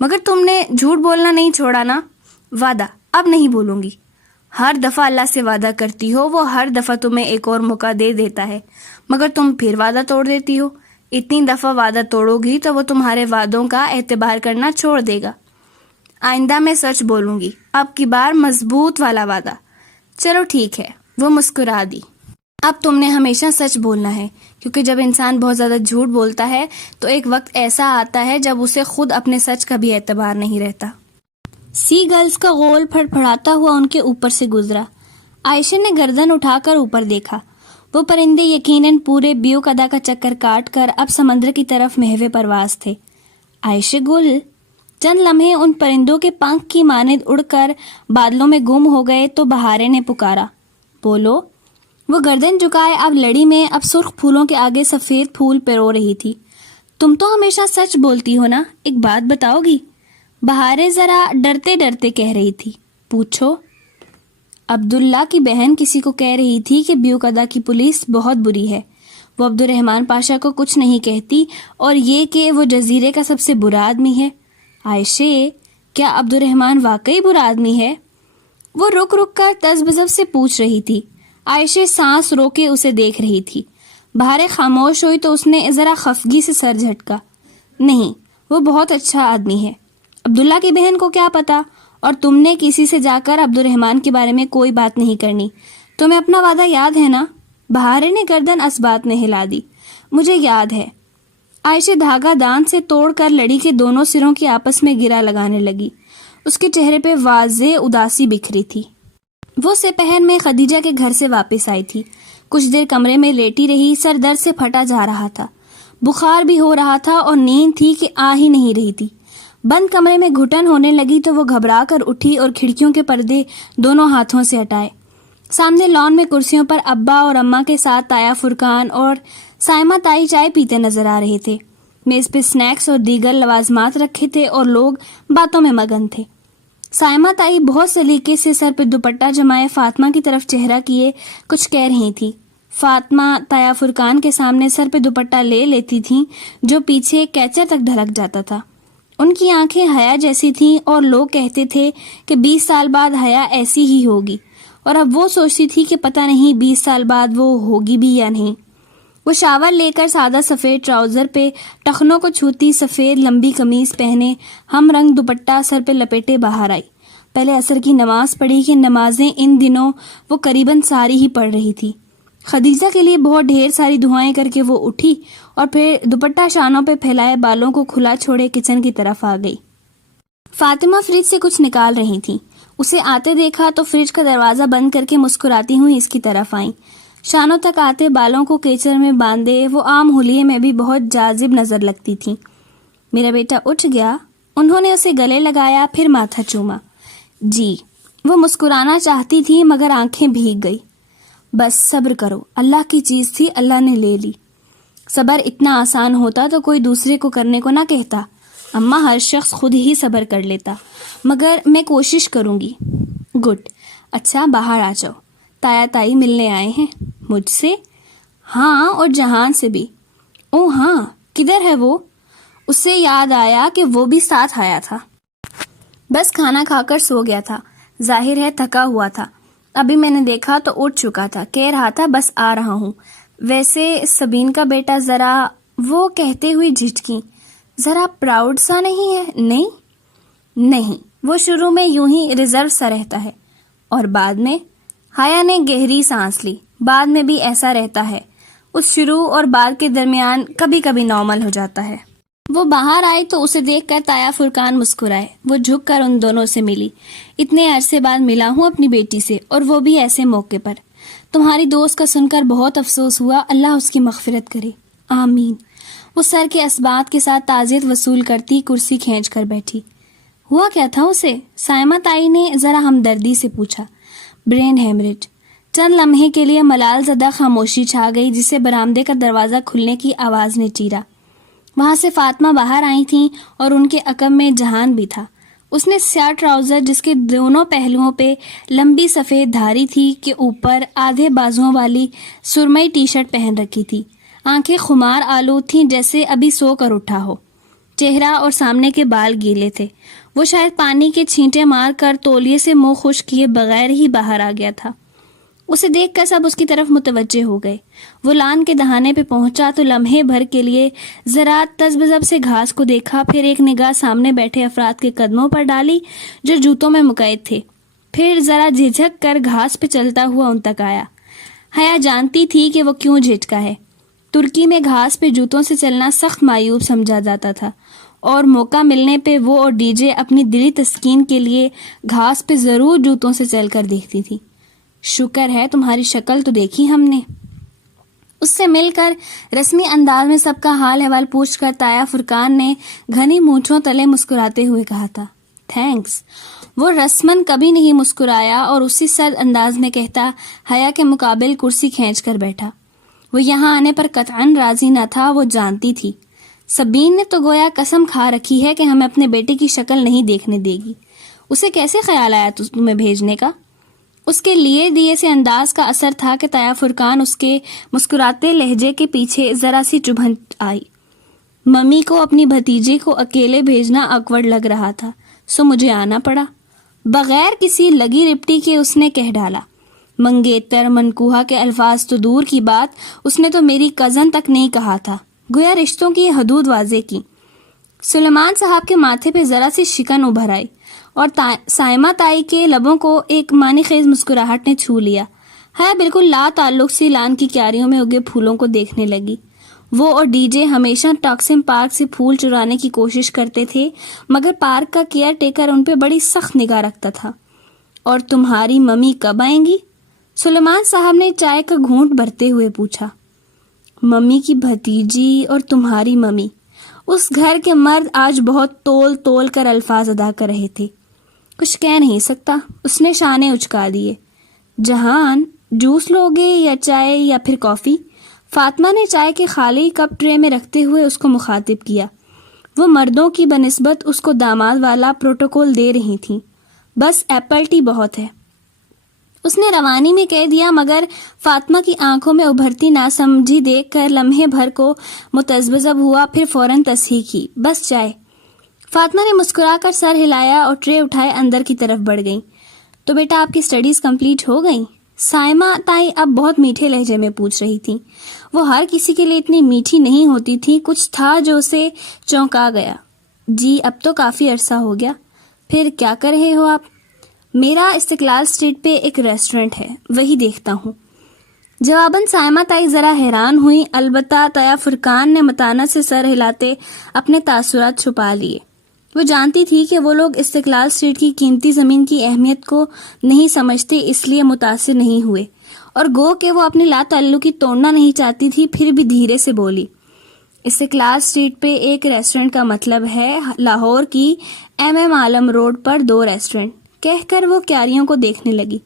مگر تم نے جھوٹ بولنا نہیں چھوڑا نا؟ وعدہ اب نہیں بولوں گی. ہر دفعہ اللہ سے وعدہ کرتی ہو، وہ ہر دفعہ تمہیں ایک اور موقع دے دیتا ہے، مگر تم پھر وعدہ توڑ دیتی ہو. اتنی دفعہ وعدہ توڑو گی تو وہ تمہارے وعدوں کا اعتبار کرنا چھوڑ دے گا. آئندہ میں سچ بولوں گی، اب کی بار مضبوط والا وعدہ. چلو ٹھیک ہے. وہ مسکرا دی. اب تم نے ہمیشہ سچ بولنا ہے، کیونکہ جب انسان بہت زیادہ جھوٹ بولتا ہے تو ایک وقت ایسا آتا ہے جب اسے خود اپنے سچ کا بھی اعتبار نہیں رہتا. سی گرلز کا غول پھڑپھڑاتا ہوا ان کے اوپر سے گزرا. عائشہ نے گردن اٹھا کر اوپر دیکھا. وہ پرندے یقیناً پورے بیو کدا کا چکر کاٹ کر اب سمندر کی طرف محو پرواز تھے. عائشہ گل. چند لمحے ان پرندوں کے پنکھ کی مانند اڑ کر بادلوں میں گم ہو گئے تو بہارے نے پکارا. بولو. وہ گردن جھکائے اب لڑی میں اب سرخ پھولوں کے آگے سفید پھول پرو رہی تھی. تم تو ہمیشہ سچ بولتی ہو نا، ایک بات بتاؤ گی؟ بہارے ذرا ڈرتے ڈرتے کہہ رہی تھی. پوچھو. عبداللہ کی بہن کسی کو کہہ رہی تھی کہ بیوکدا کی پولیس بہت بری ہے. وہ عبد الرحمن پاشا کو کچھ نہیں کہتی، اور یہ کہ وہ جزیرے کا سب سے برا آدمی ہے. عائشہ، کیا عبد الرحمن واقعی برا آدمی ہے؟ وہ رک رک کر تذبذب سے پوچھ رہی تھی. عائشہ سانس روکے اسے دیکھ رہی تھی. بہارے خاموش ہوئی تو اس نے ذرا خفگی سے سر جھٹکا. نہیں، وہ بہت اچھا آدمی ہے. عبداللہ کی بہن کو کیا پتا؟ اور تم نے کسی سے جا کر عبد الرحمن کے بارے میں کوئی بات نہیں کرنی. تمہیں اپنا وعدہ یاد ہے نا؟ بہارے نے گردن اسبات میں ہلا دی. مجھے یاد ہے. عائشہ دھاگا دان سے توڑ کر لڑی کے دونوں سروں کی آپس میں گرا لگانے لگی. اس کے چہرے پہ واضح اداسی بکھری تھی. وہ سپہر میں خدیجہ کے گھر سے واپس آئی تھی. کچھ دیر کمرے میں لیٹی رہی. سر درد سے پھٹا جا رہا تھا. بخار بھی ہو رہا تھا اور نیند تھی کہ آ ہی نہیں رہی تھی. بند کمرے میں گھٹن ہونے لگی تو وہ گھبرا کر اٹھی اور کھڑکیوں کے پردے دونوں ہاتھوں سے ہٹائے. سامنے لان میں کرسیوں پر ابا اور اماں کے ساتھ تایا فرقان اور سائمہ تائی چائے پیتے نظر آ رہے تھے. میز پہ سنیکس اور دیگر لوازمات رکھے تھے اور لوگ باتوں میں مگن تھے. سائمہ تائی بہت سلیقے سے سر پہ دوپٹہ جمائے فاطمہ کی طرف چہرہ کیے کچھ کہہ رہی تھی. فاطمہ تایا فرقان کے سامنے سر پہ دوپٹہ لے لیتی تھیں جو پیچھے کیچر تک ڈھلک جاتا تھا، ان کی آنکھیں حیا جیسی تھیں اور لوگ کہتے تھے کہ 20 سال بعد حیا ایسی ہی ہوگی، اور اب وہ سوچتی تھی کہ پتہ نہیں 20 سال بعد وہ ہوگی بھی یا نہیں۔ وہ شاور لے کر سادہ سفید ٹراؤزر پہ ٹخنوں کو چھوتی سفید لمبی قمیص پہنے ہم رنگ دوپٹہ سر پہ لپیٹے باہر آئی۔ پہلے عصر کی نماز پڑھی کہ نمازیں ان دنوں وہ قریباً ساری ہی پڑھ رہی تھی۔ خدیجہ کے لیے بہت ڈھیر ساری دعائیں کر کے وہ اٹھی اور پھر دوپٹہ شانوں پہ پھیلائے بالوں کو کھلا چھوڑے کچن کی طرف آ گئی۔ فاطمہ فریج سے کچھ نکال رہی تھیں۔ اسے آتے دیکھا تو فریج کا دروازہ بند کر کے مسکراتی ہوئی اس کی طرف آئیں۔ شانوں تک آتے بالوں کو کیچڑ میں باندھے وہ عام حلیے میں بھی بہت جاذب نظر لگتی تھی۔ میرا بیٹا اٹھ گیا؟ انہوں نے اسے گلے لگایا، پھر ماتھا چوما۔ جی۔ وہ مسکرانا چاہتی تھی مگر آنکھیں بھیگ گئی۔ بس صبر کرو، اللہ کی چیز تھی، اللہ نے لے لی۔ صبر اتنا آسان ہوتا تو کوئی دوسرے کو کرنے کو نہ کہتا۔ اماں، ہر شخص خود ہی صبر کر لیتا، مگر میں کوشش کروں گی۔ گڈ۔ اچھا باہر آ جاؤ، تایا تائی ملنے آئے ہیں۔ مجھ سے؟ ہاں، اور جہان سے بھی۔ او ہاں، کدھر ہے وہ؟ اس سے یاد آیا کہ وہ بھی ساتھ آیا تھا۔ بس کھانا کھا کر سو گیا تھا، ظاہر ہے تھکا ہوا تھا۔ ابھی میں نے دیکھا تو اٹھ چکا تھا، کہہ رہا تھا بس آ رہا ہوں۔ ویسے سبین کا بیٹا ذرا، وہ کہتے ہوئی جھٹکی، ذرا پراؤڈ سا نہیں ہے؟ نہیں، وہ شروع میں یوں ہی ریزرو سا رہتا ہے، اور بعد میں؟ حیا نے گہری سانس لی۔ بعد میں بھی ایسا رہتا ہے، اس شروع اور بعد کے درمیان کبھی کبھی نارمل ہو جاتا ہے۔ وہ باہر آئی تو اسے دیکھ کر تایا فرقان مسکرائے۔ وہ جھک کر ان دونوں سے ملی۔ اتنے عرصے بعد ملا ہوں اپنی بیٹی سے، اور وہ بھی ایسے موقع پر۔ تمہاری دوست کا سن کر بہت افسوس ہوا، اللہ اس کی مغفرت کرے۔ آمین۔ وہ سر کے اسبات کے ساتھ تعزیت وصول کرتی کرسی کھینچ کر بیٹھی۔ ہوا کیا تھا اسے؟ سائمہ تائی نے ذرا ہمدردی سے پوچھا۔ Brain haemorrhage. چند لمحے کے لیے ملال زدہ خاموشی چھا گئی، جسے برآمدے کا دروازہ کھلنے کی آواز نے چیرا۔ وہاں سے فاطمہ باہر آئی تھیں اور ان کے عقب میں جہان بھی تھا۔ اس نے سیاہ ٹراؤزر جس کے دونوں پہلوؤں پہ لمبی سفید دھاری تھی کے اوپر آدھے بازوؤں والی سرمئی ٹی شرٹ پہن رکھی تھی۔ آنکھیں خمار آلود تھیں جیسے ابھی سو کر اٹھا ہو۔ چہرہ اور سامنے کے بال گیلے تھے۔ وہ شاید پانی کے چھینٹے مار کر تولیے سے منہ خشک کیے بغیر ہی باہر آ گیا تھا۔ اسے دیکھ کر سب اس کی طرف متوجہ ہو گئے۔ وہ لان کے دہانے پہ پہنچا تو لمحے بھر کے لیے ذرا تذبذب سے گھاس کو دیکھا، پھر ایک نگاہ سامنے بیٹھے افراد کے قدموں پر ڈالی جو جوتوں میں مقید تھے، پھر ذرا جھجک کر گھاس پہ چلتا ہوا ان تک آیا۔ حیا جانتی تھی کہ وہ کیوں جھجکا ہے۔ ترکی میں گھاس پہ جوتوں سے چلنا سخت معیوب سمجھا جاتا تھا، اور موقع ملنے پہ وہ اور ڈی جے اپنی دلی تسکین کے لیے گھاس پہ ضرور جوتوں سے چل کر دیکھتی تھی۔ شکر ہے تمہاری شکل تو دیکھی ہم نے۔ اس سے مل کر رسمی انداز میں سب کا حال احوال پوچھ کر تایا فرقان نے گھنی مونچھوں تلے مسکراتے ہوئے کہا تھا، تھینکس۔ وہ رسمن کبھی نہیں مسکرایا اور اسی سرد انداز میں کہتا حیا کے مقابل کرسی کھینچ کر بیٹھا۔ وہ یہاں آنے پر قطعاً راضی نہ تھا، وہ جانتی تھی۔ سبین نے تو گویا قسم کھا رکھی ہے کہ ہمیں اپنے بیٹے کی شکل نہیں دیکھنے دے گی۔ اسے کیسے خیال آیا تمہیں بھیجنے کا؟ اس کے لیے دیے سے انداز کا اثر تھا کہ تایا فرقان اس کے مسکراتے لہجے کے پیچھے ذرا سی چبھن آئی۔ ممی کو اپنی بھتیجے کو اکیلے بھیجنا آکورڈ لگ رہا تھا، سو مجھے آنا پڑا۔ بغیر کسی لگی رپٹی کے اس نے کہہ ڈالا۔ منگیتر منکوہا کے الفاظ تو دور کی بات، اس نے تو میری کزن تک نہیں کہا تھا، گویا رشتوں کی حدود واضح کی۔ سلیمان صاحب کے ماتھے پہ ذرا سی شکن ابھر آئی اور سائمہ تائی کے لبوں کو ایک معنی خیز مسکراہٹ نے چھو لیا۔ حیا بالکل لا تعلق سی لان کی کیاریوں میں اگے پھولوں کو دیکھنے لگی۔ وہ اور ڈی جے ہمیشہ ٹاکسم پارک سے پھول چرانے کی کوشش کرتے تھے، مگر پارک کا کیئر ٹیکر ان پہ بڑی سخت نگاہ رکھتا تھا۔ اور تمہاری ممی کب آئیں گی؟ سلیمان صاحب نے چائے کا گھونٹ بھرتے ہوئے پوچھا۔ ممی کی بھتیجی اور تمہاری ممی، اس گھر کے مرد آج بہت تول تول کر الفاظ ادا کر رہے تھے۔ کچھ کہہ نہیں سکتا، اس نے شانے اچکا دیے۔ جہان، جوس لوگے یا چائے یا پھر کافی؟ فاطمہ نے چائے کے خالی کپ ٹرے میں رکھتے ہوئے اس کو مخاطب کیا۔ وہ مردوں کی بنسبت اس کو داماد والا پروٹوکول دے رہی تھیں۔ بس ایپل ٹی بہت ہے، اس نے روانی میں کہہ دیا، مگر فاطمہ کی آنکھوں میں ابھرتی ناسمجھی دیکھ کر لمحے بھر کو متذبذب ہوا، پھر فوراً تصحیح کی، بس چائے۔ فاطمہ نے مسکرا کر سر ہلایا اور ٹرے اٹھائے اندر کی طرف بڑھ گئیں۔ تو بیٹا آپ کی اسٹڈیز کمپلیٹ ہو گئیں؟ سائمہ تائی اب بہت میٹھے لہجے میں پوچھ رہی تھی۔ وہ ہر کسی کے لیے اتنی میٹھی نہیں ہوتی تھی، کچھ تھا جو اسے چونکا گیا۔ جی اب تو کافی عرصہ ہو گیا۔ پھر کیا کر رہے ہو آپ؟ میرا استقلال اسٹریٹ پہ ایک ریسٹورنٹ ہے، وہی دیکھتا ہوں۔ جواباً سائمہ تائی ذرا حیران ہوئی، البتہ طیا فرقان نے متانت سے سر ہلاتے اپنے تاثرات چھپا لیے۔ وہ جانتی تھی کہ وہ لوگ استقلال اسٹریٹ کی قیمتی زمین کی اہمیت کو نہیں سمجھتے، اس لیے متاثر نہیں ہوئے، اور گو کہ وہ اپنی لا تعلقی توڑنا نہیں چاہتی تھی، پھر بھی دھیرے سے بولی، استقلال اسٹریٹ پہ ایک ریسٹورنٹ کا مطلب ہے لاہور کی MM عالم روڈ پر 2 ریسٹورنٹ۔ کہہ کر وہ کیاریوں کو دیکھنے لگی۔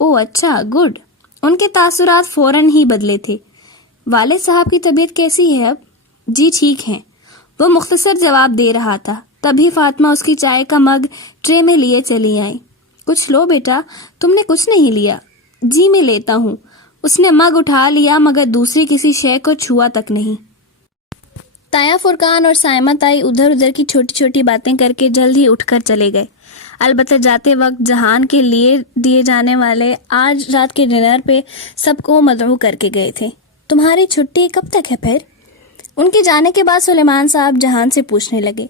او اچھا، گڈ۔ ان کے تاثرات فوراً ہی بدلے تھے۔ والد صاحب کی طبیعت کیسی ہے اب؟ جی ٹھیک ہیں، وہ مختصر جواب دے رہا تھا، تبھی فاطمہ اس کی چائے کا مگ ٹرے میں لیے چلی آئی۔ کچھ لو بیٹا، تم نے کچھ نہیں لیا۔ جی میں لیتا ہوں۔ اس نے مگ اٹھا لیا مگر دوسری کسی شے کو چھوا تک نہیں۔ طیا فرقان اور سائمہ تائی ادھر ادھر کی چھوٹی چھوٹی باتیں کر کے جلد ہی اٹھ کر چلے گئے۔ البتہ جاتے وقت جہان کے لیے دیے جانے والے آج رات کے ڈنر پہ سب کو مدعو کر کے گئے تھے۔ تمہاری چھٹی کب تک ہے پھر؟ ان کے جانے کے بعد سلیمان صاحب جہان سے پوچھنے لگے۔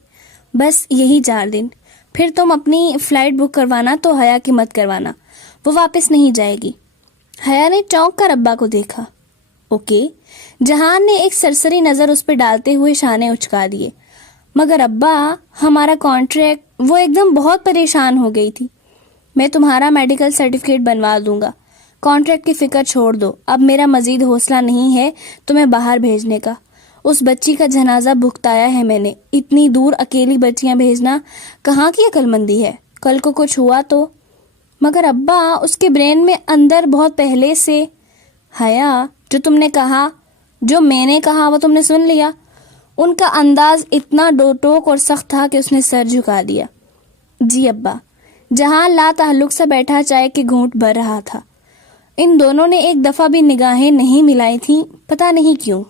بس یہی 4 دن، پھر تم اپنی فلائٹ بک کروانا تو حیا کی مت کروانا، وہ واپس نہیں جائے گی۔ حیا نے چونک کر ابا کو دیکھا۔ اوکے۔ جہان نے ایک سرسری نظر اس پہ ڈالتے ہوئے شانے اچکا دیے۔ مگر ابا ہمارا کانٹریکٹ، وہ ایک دم بہت پریشان ہو گئی تھی۔ میں تمہارا میڈیکل سرٹیفکیٹ بنوا دوں گا، کانٹریکٹ کی فکر چھوڑ دو، اب میرا مزید حوصلہ نہیں ہے تمہیں باہر بھیجنے کا۔ اس بچی کا جنازہ بھگتایا ہے میں نے، اتنی دور اکیلی بچیاں بھیجنا کہاں کی عقل مندی ہے، کل کو کچھ ہوا تو۔ مگر ابا اس کے برین میں اندر بہت پہلے سے۔ حیا جو تم نے کہا، جو میں نے کہا وہ تم نے سن لیا؟ ان کا انداز اتنا ڈوٹوک اور سخت تھا کہ اس نے سر جھکا دیا۔ جی ابا۔ جہان لا تعلق سے بیٹھا چائے کے گھونٹ بھر رہا تھا۔ ان دونوں نے ایک دفعہ بھی نگاہیں نہیں ملائی تھیں، پتہ نہیں کیوں۔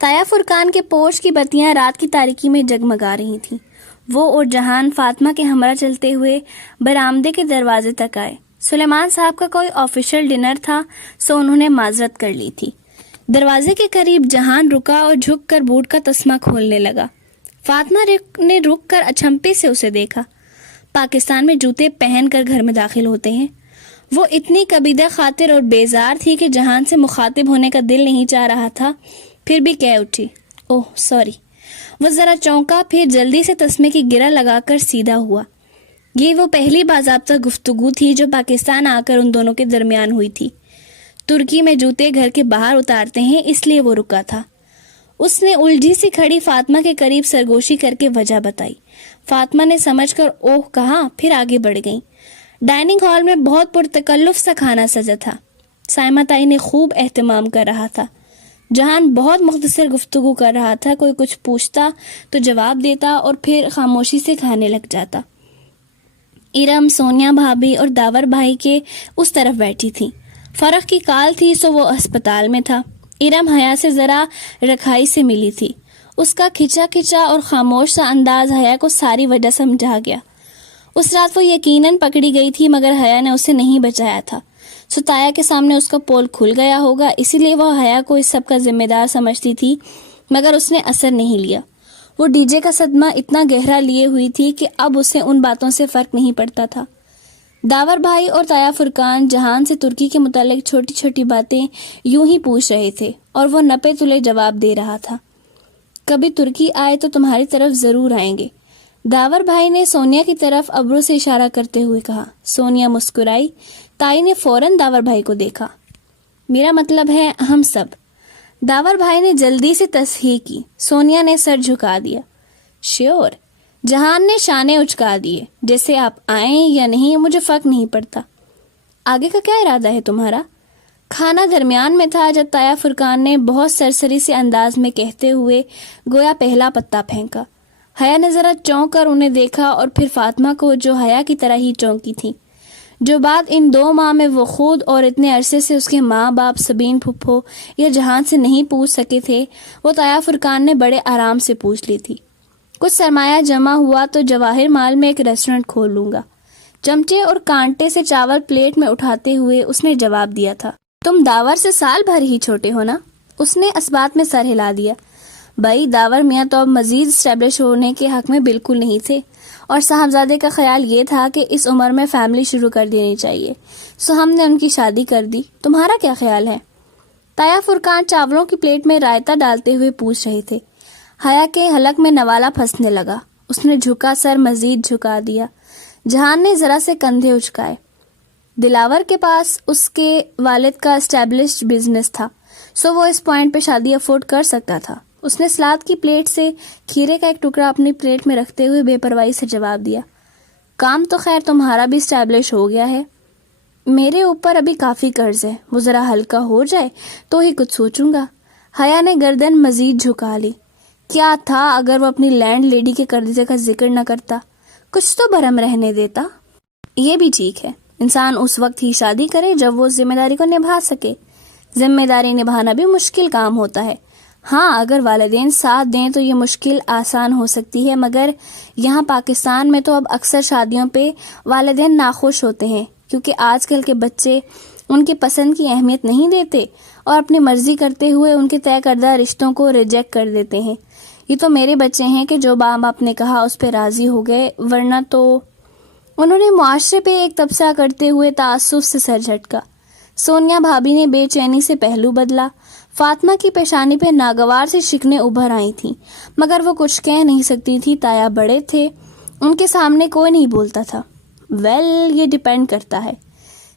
طیا فرقان کے پورچ کی بتیاں رات کی تاریکی میں جگمگا رہی تھیں۔ وہ اور جہان فاطمہ کے ہمراہ چلتے ہوئے برآمدے کے دروازے تک آئے۔ سلیمان صاحب کا کوئی آفیشل ڈنر تھا، سو انہوں نے معذرت کر لی تھی۔ دروازے کے قریب جہان رکا اور جھک کر بوٹ کا تسمہ کھولنے لگا۔ فاطمہ نے رک کر اچھمپے سے اسے دیکھا۔ پاکستان میں جوتے پہن کر گھر میں داخل ہوتے ہیں۔ وہ اتنی کبیدہ خاطر اور بیزار تھی کہ جہان سے مخاطب ہونے کا دل نہیں چاہ رہا تھا، پھر بھی کہہ اٹھی، اوہ سوری۔ وہ ذرا چونکا، پھر جلدی سے تسمے کی گرہ لگا کر سیدھا ہوا۔ یہ وہ پہلی باضابطہ گفتگو تھی جو پاکستان آ کر ان دونوں کے درمیان ہوئی تھی۔ ترکی میں جوتے گھر کے باہر اتارتے ہیں، اس لیے وہ رکا تھا۔ اس نے الجھی سی کھڑی فاطمہ کے قریب سرگوشی کر کے وجہ بتائی۔ فاطمہ نے سمجھ کر اوہ کہا، پھر آگے بڑھ گئیں۔ ڈائننگ ہال میں بہت پرتکلف سا کھانا سجا تھا۔ سائمہ تائی نے خوب اہتمام کر رہا تھا۔ جہان بہت مختصر گفتگو کر رہا تھا، کوئی کچھ پوچھتا تو جواب دیتا اور پھر خاموشی سے کھانے لگ جاتا۔ ارم، سونیا بھابھی اور داور بھائی کے اس طرف بیٹھی تھی۔ فرق کی کال تھی سو وہ اسپتال میں تھا۔ ارم حیا سے ذرا رکھائی سے ملی تھی۔ اس کا کھچا کھچا اور خاموش سا انداز حیا کو ساری وجہ سمجھا گیا۔ اس رات وہ یقیناً پکڑی گئی تھی مگر حیا نے اسے نہیں بچایا تھا۔ ستایا کے سامنے اس کا پول کھل گیا ہوگا، اسی لیے وہ حیا کو اس سب کا ذمہ دار سمجھتی تھی، مگر اس نے اثر نہیں لیا۔ وہ ڈی جے کا صدمہ اتنا گہرا لیے ہوئی تھی کہ اب اسے ان باتوں سے فرق نہیں پڑتا تھا۔ داور بھائی اور طیا فرقان جہان سے ترکی کے متعلق چھوٹی چھوٹی باتیں یوں ہی پوچھ رہے تھے اور وہ نپے تلے جواب دے رہا تھا۔ کبھی ترکی آئے تو تمہاری طرف ضرور آئیں گے، داور بھائی نے سونیا کی طرف ابرو سے اشارہ کرتے ہوئے کہا۔ سونیا مسکرائی۔ تائی نے فوراً داور بھائی کو دیکھا۔ میرا مطلب ہے ہم سب۔ داور بھائی نے جلدی سے تصحیح کی۔ سونیا نے سر جھکا دیا۔ شیور۔ جہان نے شانے اچکا دیے۔ جیسے آپ آئیں یا نہیں مجھے فرق نہیں پڑتا۔ آگے کا کیا ارادہ ہے تمہارا؟ کھانا درمیان میں تھا جب طیا فرقان نے بہت سرسری سے انداز میں کہتے ہوئے گویا پہلا پتا پھینکا۔ حیا نے ذرا چونک کر انہیں دیکھا اور پھر فاطمہ کو جو حیا کی طرح ہی چونکی تھی۔ جو بات ان 2 ماہ میں وہ خود اور اتنے عرصے سے اس کے ماں باپ سبین پھپھو یا جہان سے نہیں پوچھ سکے تھے، وہ طیا فرقان نے بڑے آرام سے پوچھ لی تھی۔ کچھ سرمایہ جمع ہوا تو جواہر مال میں ایک ریسٹورنٹ کھول لوں گا۔ چمچے اور کانٹے سے چاول پلیٹ میں اٹھاتے ہوئے اس نے جواب دیا تھا۔ تم داور سے سال بھر ہی چھوٹے ہو نا؟ اس نے اس بات میں سر ہلا دیا۔ بھائی داور میاں تو اب مزید اسٹیبلش ہونے کے حق میں بالکل نہیں تھے، اور صاحبزادے کا خیال یہ تھا کہ اس عمر میں فیملی شروع کر دینی چاہیے، سو ہم نے ان کی شادی کر دی۔ تمہارا کیا خیال ہے؟ تایا فرقان چاولوں کی پلیٹ میں رائتا ڈالتے ہوئے پوچھ رہے تھے۔ حیا کے حلق میں نوالا پھنسنے لگا۔ اس نے جھکا سر مزید جھکا دیا۔ جہان نے ذرا سے کندھے اچکائے۔ دلاور کے پاس اس کے والد کا اسٹیبلشڈ بزنس تھا، سو وہ اس پوائنٹ پہ شادی افورڈ کر سکتا تھا۔ اس نے سلاد کی پلیٹ سے کھیرے کا ایک ٹکڑا اپنی پلیٹ میں رکھتے ہوئے بے پرواہی سے جواب دیا۔ کام تو خیر تمہارا بھی اسٹیبلش ہو گیا ہے، میرے اوپر ابھی کافی قرض ہے، وہ ذرا ہلکا ہو جائے تو ہی کچھ سوچوں گا۔ حیا نے گردن مزید جھکا لی۔ کیا تھا اگر وہ اپنی لینڈ لیڈی کے قرضے کا ذکر نہ کرتا، کچھ تو برہم رہنے دیتا۔ یہ بھی ٹھیک ہے، انسان اس وقت ہی شادی کرے جب وہ ذمہ داری کو نبھا سکے۔ ذمہ داری نبھانا بھی مشکل کام ہوتا ہے۔ ہاں اگر والدین ساتھ دیں تو یہ مشکل آسان ہو سکتی ہے، مگر یہاں پاکستان میں تو اب اکثر شادیوں پہ والدین ناخوش ہوتے ہیں، کیونکہ آج کل کے بچے ان کے پسند کی اہمیت نہیں دیتے اور اپنی مرضی کرتے ہوئے ان کے طے کردہ رشتوں کو ریجیکٹ کر دیتے ہیں۔ یہ تو میرے بچے ہیں کہ جو ماں باپ نے کہا اس پہ راضی ہو گئے، ورنہ تو… انہوں نے معاشرے پہ ایک تبصرہ کرتے ہوئے تعصب سے سر جھٹکا۔ سونیا بھابھی نے بے چینی سے پہلو بدلا۔ فاطمہ کی پیشانی پہ ناگوار سے شکنیں ابھر آئی تھیں، مگر وہ کچھ کہہ نہیں سکتی تھی۔ تایا بڑے تھے، ان کے سامنے کوئی نہیں بولتا تھا۔ ویل یہ ڈیپینڈ کرتا ہے۔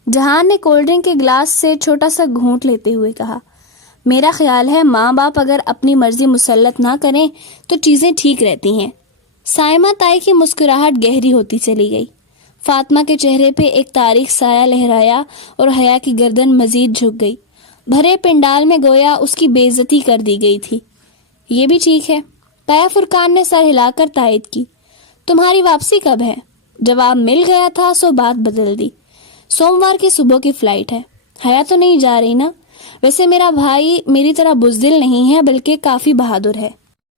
جہان نے کولڈ ڈرنک کے گلاس سے چھوٹا سا گھونٹ لیتے ہوئے کہا۔ میرا خیال ہے ماں باپ اگر اپنی مرضی مسلط نہ کریں تو چیزیں ٹھیک رہتی ہیں۔ سائمہ تائی کی مسکراہٹ گہری ہوتی چلی گئی۔ فاطمہ کے چہرے پہ ایک تاریک سایہ لہرایا اور حیا کی گردن مزید جھک گئی۔ بھرے پنڈال میں گویا اس کی بے عزتی کر دی گئی تھی۔ یہ بھی ٹھیک ہے، تایا فرقان نے سر ہلا کر تائید کی۔ تمہاری واپسی کب ہے؟ جواب مل گیا تھا سو بات بدل دی۔ سوموار کی صبح کی فلائٹ ہے۔ حیا تو نہیں جا رہی نا؟ ویسے میرا بھائی میری طرح بزدل نہیں ہے، بلکہ کافی بہادر ہے۔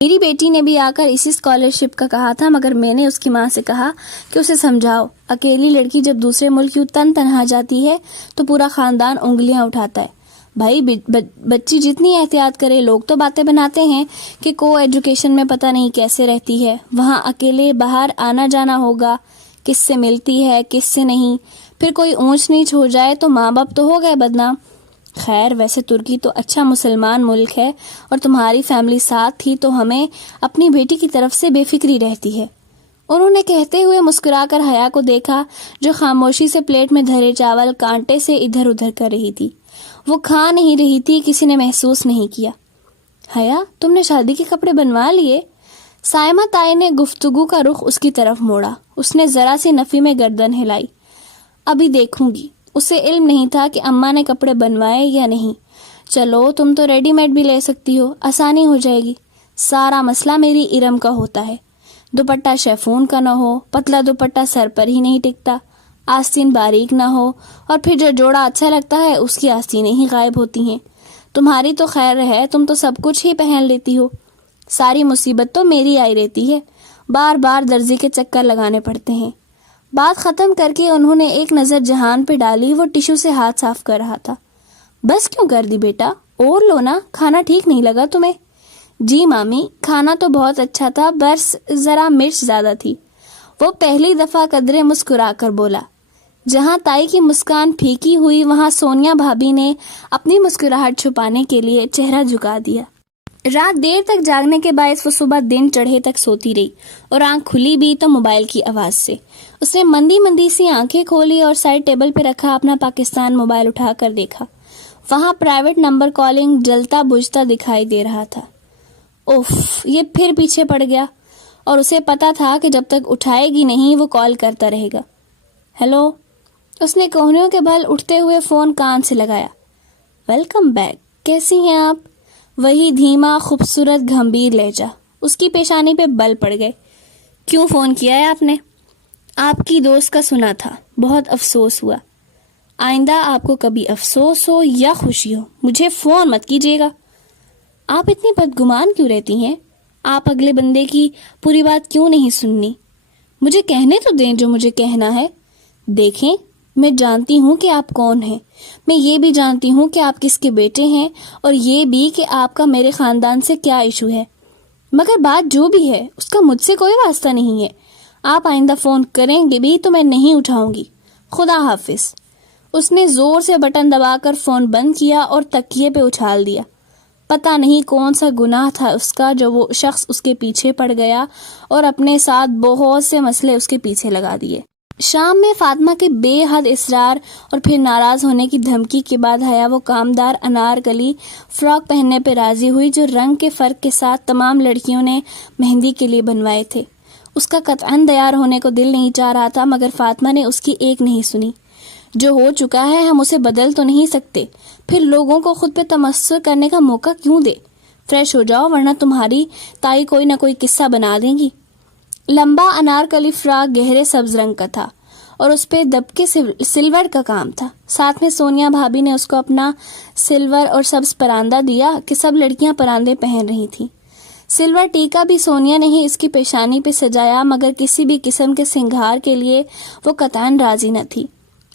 میری بیٹی نے بھی آ کر اسی اسکالرشپ کا کہا تھا، مگر میں نے اس کی ماں سے کہا کہ اسے سمجھاؤ، اکیلی لڑکی جب دوسرے ملک یوں تنہا جاتی ہے تو پورا خاندان انگلیاں اٹھاتا ہے۔ بھائی بچی جتنی احتیاط کرے، لوگ تو باتیں بناتے ہیں کہ کو ایجوکیشن میں پتہ نہیں کیسے رہتی ہے، وہاں اکیلے باہر آنا جانا ہوگا، کس سے ملتی ہے کس سے نہیں، پھر کوئی اونچ نیچ ہو جائے تو ماں باپ تو ہو گئے بدنام۔ خیر ویسے ترکی تو اچھا مسلمان ملک ہے، اور تمہاری فیملی ساتھ تھی تو ہمیں اپنی بیٹی کی طرف سے بے فکری رہتی ہے۔ انہوں نے کہتے ہوئے مسکرا کر حیا کو دیکھا، جو خاموشی سے پلیٹ میں دھرے چاول کانٹے سے ادھر ادھر کر رہی تھی۔ وہ کھا نہیں رہی تھی، کسی نے محسوس نہیں کیا۔ حیا تم نے شادی کے کپڑے بنوا لیے؟ سائمہ تائی نے گفتگو کا رخ اس کی طرف موڑا۔ اس نے ذرا سی نفی میں گردن ہلائی۔ ابھی دیکھوں گی۔ اسے علم نہیں تھا کہ اماں نے کپڑے بنوائے یا نہیں۔ چلو تم تو ریڈی میڈ بھی لے سکتی ہو، آسانی ہو جائے گی۔ سارا مسئلہ میری ارم کا ہوتا ہے، دوپٹہ شیفون کا نہ ہو، پتلا دوپٹہ سر پر ہی نہیں ٹکتا، آستین باریک نہ ہو، اور پھر جو جوڑا اچھا لگتا ہے اس کی آستینیں ہی غائب ہوتی ہیں۔ تمہاری تو خیر ہے، تم تو سب کچھ ہی پہن لیتی ہو، ساری مصیبت تو میری آئی رہتی ہے، بار بار درزی کے چکر لگانے پڑتے ہیں۔ بات ختم کر کے انہوں نے ایک نظر جہان پہ ڈالی، وہ ٹشو سے ہاتھ صاف کر رہا تھا۔ بس کیوں کر دی بیٹا، اور لو نا، کھانا ٹھیک نہیں لگا تمہیں؟ جی مامی کھانا تو بہت اچھا تھا، بس ذرا مرچ زیادہ تھی، وہ پہلی دفعہ قدرے مسکرا کر بولا۔ جہاں تائی کی مسکان پھیکی ہوئی، وہاں سونیا بھابھی نے اپنی مسکراہٹ چھپانے کے لیے چہرہ جھکا دیا۔ رات دیر تک جاگنے کے باعث وہ صبح دن چڑھے تک سوتی رہی، اور آنکھ کھلی بھی تو موبائل کی آواز سے۔ اس نے مندی مندی سی آنکھیں کھولی اور سائڈ ٹیبل پہ رکھا اپنا پاکستان موبائل اٹھا کر دیکھا۔ وہاں پرائیویٹ نمبر کالنگ جلتا بجھتا دکھائی دے رہا تھا۔ اوف، یہ پھر پیچھے پڑ گیا، اور اسے پتا تھا کہ جب تک اٹھائے گی نہیں وہ کال کرتا رہے گا۔ ہیلو، اس نے کوہنیوں کے بل اٹھتے ہوئے فون کان سے لگایا۔ ویلکم بیک، کیسی ہیں آپ؟ وہی دھیما خوبصورت گھمبیر لہجہ۔ اس کی پیشانی پہ بل پڑ گئے۔ کیوں فون کیا ہے آپ نے؟ آپ کی دوست کا سنا تھا، بہت افسوس ہوا۔ آئندہ آپ کو کبھی افسوس ہو یا خوشی ہو مجھے فون مت کیجیے گا۔ آپ اتنی بدگمان کیوں رہتی ہیں؟ آپ اگلے بندے کی پوری بات کیوں نہیں سننی؟ مجھے کہنے تو دیں جو مجھے کہنا ہے۔ دیکھیں، میں جانتی ہوں کہ آپ کون ہیں، میں یہ بھی جانتی ہوں کہ آپ کس کے بیٹے ہیں، اور یہ بھی کہ آپ کا میرے خاندان سے کیا ایشو ہے، مگر بات جو بھی ہے اس کا مجھ سے کوئی واسطہ نہیں ہے۔ آپ آئندہ فون کریں گے بھی تو میں نہیں اٹھاؤں گی۔ خدا حافظ۔ اس نے زور سے بٹن دبا کر فون بند کیا اور تکیے پہ اچھال دیا۔ پتہ نہیں کون سا گناہ تھا اس کا جو وہ شخص اس کے پیچھے پڑ گیا اور اپنے ساتھ بہت سے مسئلے اس کے پیچھے لگا دیے۔ شام میں فاطمہ کے بے حد اصرار اور پھر ناراض ہونے کی دھمکی کے بعد حیا وہ کامدار انارکلی فراک پہننے پہ راضی ہوئی جو رنگ کے فرق کے ساتھ تمام لڑکیوں نے مہندی کے لیے بنوائے تھے۔ اس کا قطعاً تیار ہونے کو دل نہیں چاہ رہا تھا، مگر فاطمہ نے اس کی ایک نہیں سنی۔ جو ہو چکا ہے ہم اسے بدل تو نہیں سکتے، پھر لوگوں کو خود پہ تمسخر کرنے کا موقع کیوں دے؟ فریش ہو جاؤ ورنہ تمہاری تائی کوئی نہ کوئی قصہ بنا دیں گی۔ لمبا انارکلی فراک گہرے سبز رنگ کا تھا اور اس پہ دبکے سلور کا کام تھا۔ ساتھ میں سونیا بھابی نے اس کو اپنا سلور اور سبز پراندہ دیا کہ سب لڑکیاں پراندے پہن رہی تھیں۔ سلور ٹیکا بھی سونیا نے ہی اس کی پیشانی پہ سجایا، مگر کسی بھی قسم کے سنگھار کے لیے وہ قطعاً راضی نہ تھی۔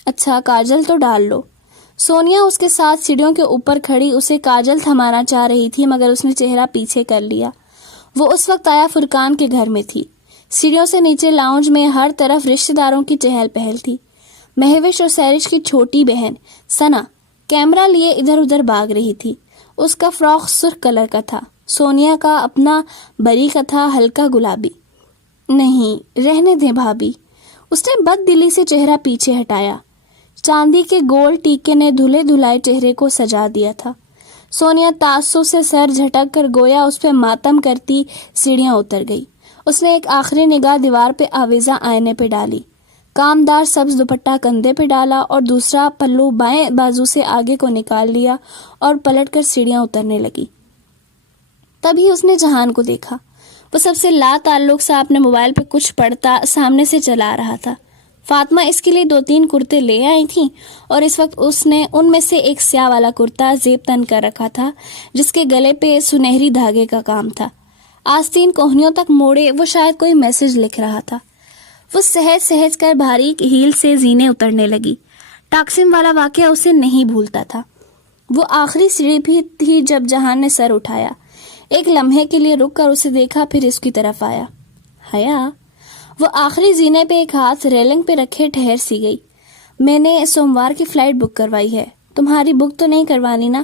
اچھا کاجل تو ڈال لو۔ سونیا اس کے ساتھ سیڑھیوں کے اوپر کھڑی اسے کاجل تھمانا چاہ رہی تھی، مگر اس نے چہرہ پیچھے کر لیا۔ وہ اس وقت آیا فرقان کے گھر میں تھی۔ سیڑھیوں سے نیچے لاؤنج میں ہر طرف رشتہ داروں کی چہل پہل تھی۔ مہوش اور سیرش کی چھوٹی بہن ثنا کیمرہ لیے ادھر ادھر بھاگ رہی تھی۔ اس کا فراک سرخ کلر کا تھا، سونیا کا اپنا بری کا تھا ہلکا گلابی۔ نہیں رہنے دیں بھابی، اس نے بد دلی سے چہرہ پیچھے ہٹایا۔ چاندی کے گول ٹیکے نے دھلے دھلائے چہرے کو سجا دیا تھا۔ سونیا تعصب سے سر جھٹک کر گویا اس پہ ماتم کرتی سیڑھیاں اتر گئی۔ اس نے ایک آخری نگاہ دیوار پہ آویزاں آئینے پہ ڈالی، کامدار سبز دوپٹہ کندھے پہ ڈالا اور دوسرا پلو بائیں بازو سے آگے کو نکال لیا اور پلٹ کر سیڑھیاں اترنے لگی۔ تبھی اس نے جہان کو دیکھا۔ وہ سب سے لا تعلق سا اپنے موبائل پہ کچھ پڑھتا سامنے سے چلا رہا تھا۔ فاطمہ اس کے لیے 2-3 کرتے لے آئی تھیں اور اس وقت اس نے ان میں سے ایک سیاہ والا کرتا زیب تن کر رکھا تھا جس کے گلے پہ سنہری دھاگے کا کام تھا۔ آستین کوہنیوں تک موڑے وہ شاید کوئی میسج لکھ رہا تھا۔ وہ سہج سہج کر باریک ہیل سے زینے اترنے لگی۔ ٹاکسم والا واقعہ اسے نہیں بھولتا تھا۔ وہ آخری سیڑھی بھی تھی جب جہان نے سر اٹھایا، ایک لمحے کے لیے رک کر اسے دیکھا، پھر اس کی طرف آیا۔ حیا، وہ آخری زینے پہ ایک ہاتھ ریلنگ پہ رکھے ٹھہر سی گئی۔ میں نے سوموار کی فلائٹ بک کروائی ہے، تمہاری بک تو نہیں کروانی نا؟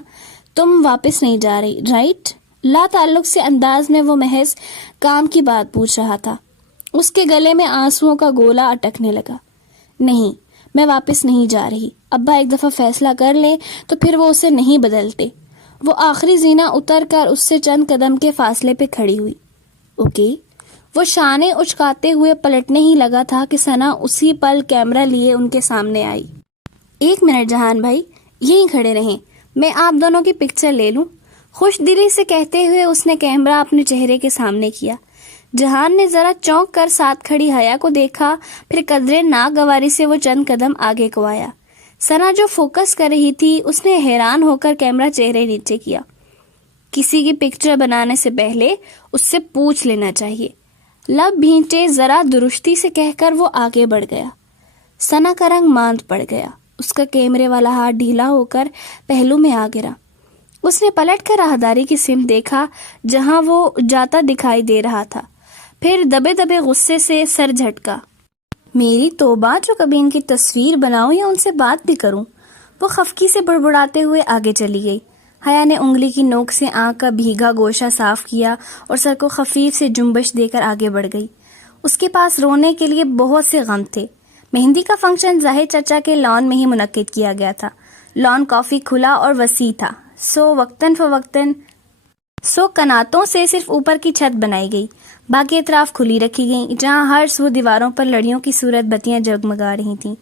تم واپس نہیں جا رہی رائٹ؟ لا تعلق سے انداز میں وہ محض کام کی بات پوچھ رہا تھا۔ اس کے گلے میں آنسوؤں کا گولا اٹکنے لگا۔ نہیں، میں واپس نہیں جا رہی۔ ابا ایک دفعہ فیصلہ کر لیں تو پھر وہ اسے نہیں بدلتے۔ وہ آخری زینہ اتر کر اس سے چند قدم کے فاصلے پہ کھڑی ہوئی۔ اوکے۔ وہ شانے اچکاتے ہوئے پلٹنے ہی لگا تھا کہ ثنا اسی پل کیمرہ لیے ان کے سامنے آئی۔ 1 منٹ جہان بھائی، یہیں کھڑے رہیں، میں آپ دونوں کی پکچر لے لوں؟ خوش دلی سے کہتے ہوئے اس نے کیمرہ اپنے چہرے کے سامنے کیا۔ جہان نے ذرا چونک کر ساتھ کھڑی حیا کو دیکھا، پھر قدرے ناگواری سے وہ چند قدم آگے کو آیا۔ ثنا جو فوکس کر رہی تھی اس نے حیران ہو کر کیمرہ چہرے نیچے کیا۔ کسی کی پکچر بنانے سے پہلے اس سے پوچھ لینا چاہیے، لب بھینچے ذرا درستی سے کہہ کر وہ آگے بڑھ گیا۔ ثنا کا رنگ ماند پڑ گیا، اس کا کیمرے والا ہاتھ ڈھیلا ہو کر پہلو میں آ گرا۔ اس نے پلٹ کر راہداری کی سمت دیکھا جہاں وہ جاتا دکھائی دے رہا تھا، پھر دبے دبے غصے سے سر جھٹکا۔ میری توبہ، جو کبھی ان کی تصویر بناؤں یا ان سے بات بھی کروں۔ وہ خفکی سے بڑبڑاتے ہوئے آگے چلی گئی۔ حیا نے انگلی کی نوک سے آنکھ کا بھیگا گوشہ صاف کیا اور سر کو خفیف سے جنبش دے کر آگے بڑھ گئی۔ اس کے پاس رونے کے لیے بہت سے غم تھے۔ مہندی کا فنکشن ظاہر چچا کے لان میں ہی منعقد کیا گیا تھا۔ لان کافی کھلا اور وسیع تھا، سو کناتوں سے صرف اوپر کی چھت بنائی گئی، باقی اطراف کھلی رکھی گئی، جہاں ہر سو دیواروں پر لڑیوں کی صورت بتیاں جگمگا رہی تھیں۔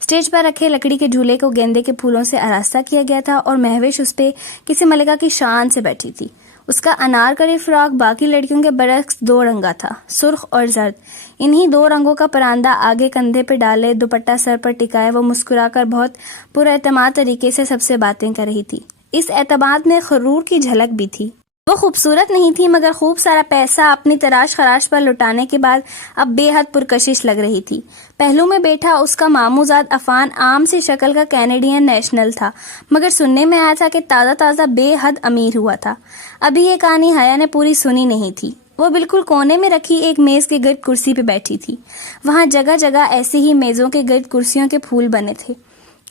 اسٹیج پر رکھے لکڑی کے جھولے کو گیندے کے پھولوں سے آراستہ کیا گیا تھا اور مہوش اس پہ کسی ملکہ کی شان سے بیٹھی تھی۔ اس کا انارکلی فراک باقی لڑکیوں کے برعکس 2 رنگا تھا، سرخ اور زرد۔ انہی 2 رنگوں کا پراندہ آگے کندھے پہ ڈالے، دوپٹہ سر پر ٹکائے وہ مسکرا کر بہت پر اعتماد طریقے سے سب سے باتیں کر رہی تھی۔ اس اعتماد میں غرور کی جھلک بھی تھی۔ وہ خوبصورت نہیں تھی مگر خوب سارا پیسہ اپنی تراش خراش پر لٹانے کے بعد اب بے حد پرکشش لگ رہی تھی۔ پہلو میں بیٹھا اس کا ماموزاد عفان عام سی شکل کا کینیڈین نیشنل تھا، مگر سننے میں آیا تھا کہ تازہ تازہ بے حد امیر ہوا تھا۔ ابھی یہ کہانی حیا نے پوری سنی نہیں تھی۔ وہ بالکل کونے میں رکھی ایک میز کے گرد کرسی پہ بیٹھی تھی۔ وہاں جگہ جگہ ایسے ہی میزوں کے گرد کرسیوں کے پھول بنے تھے۔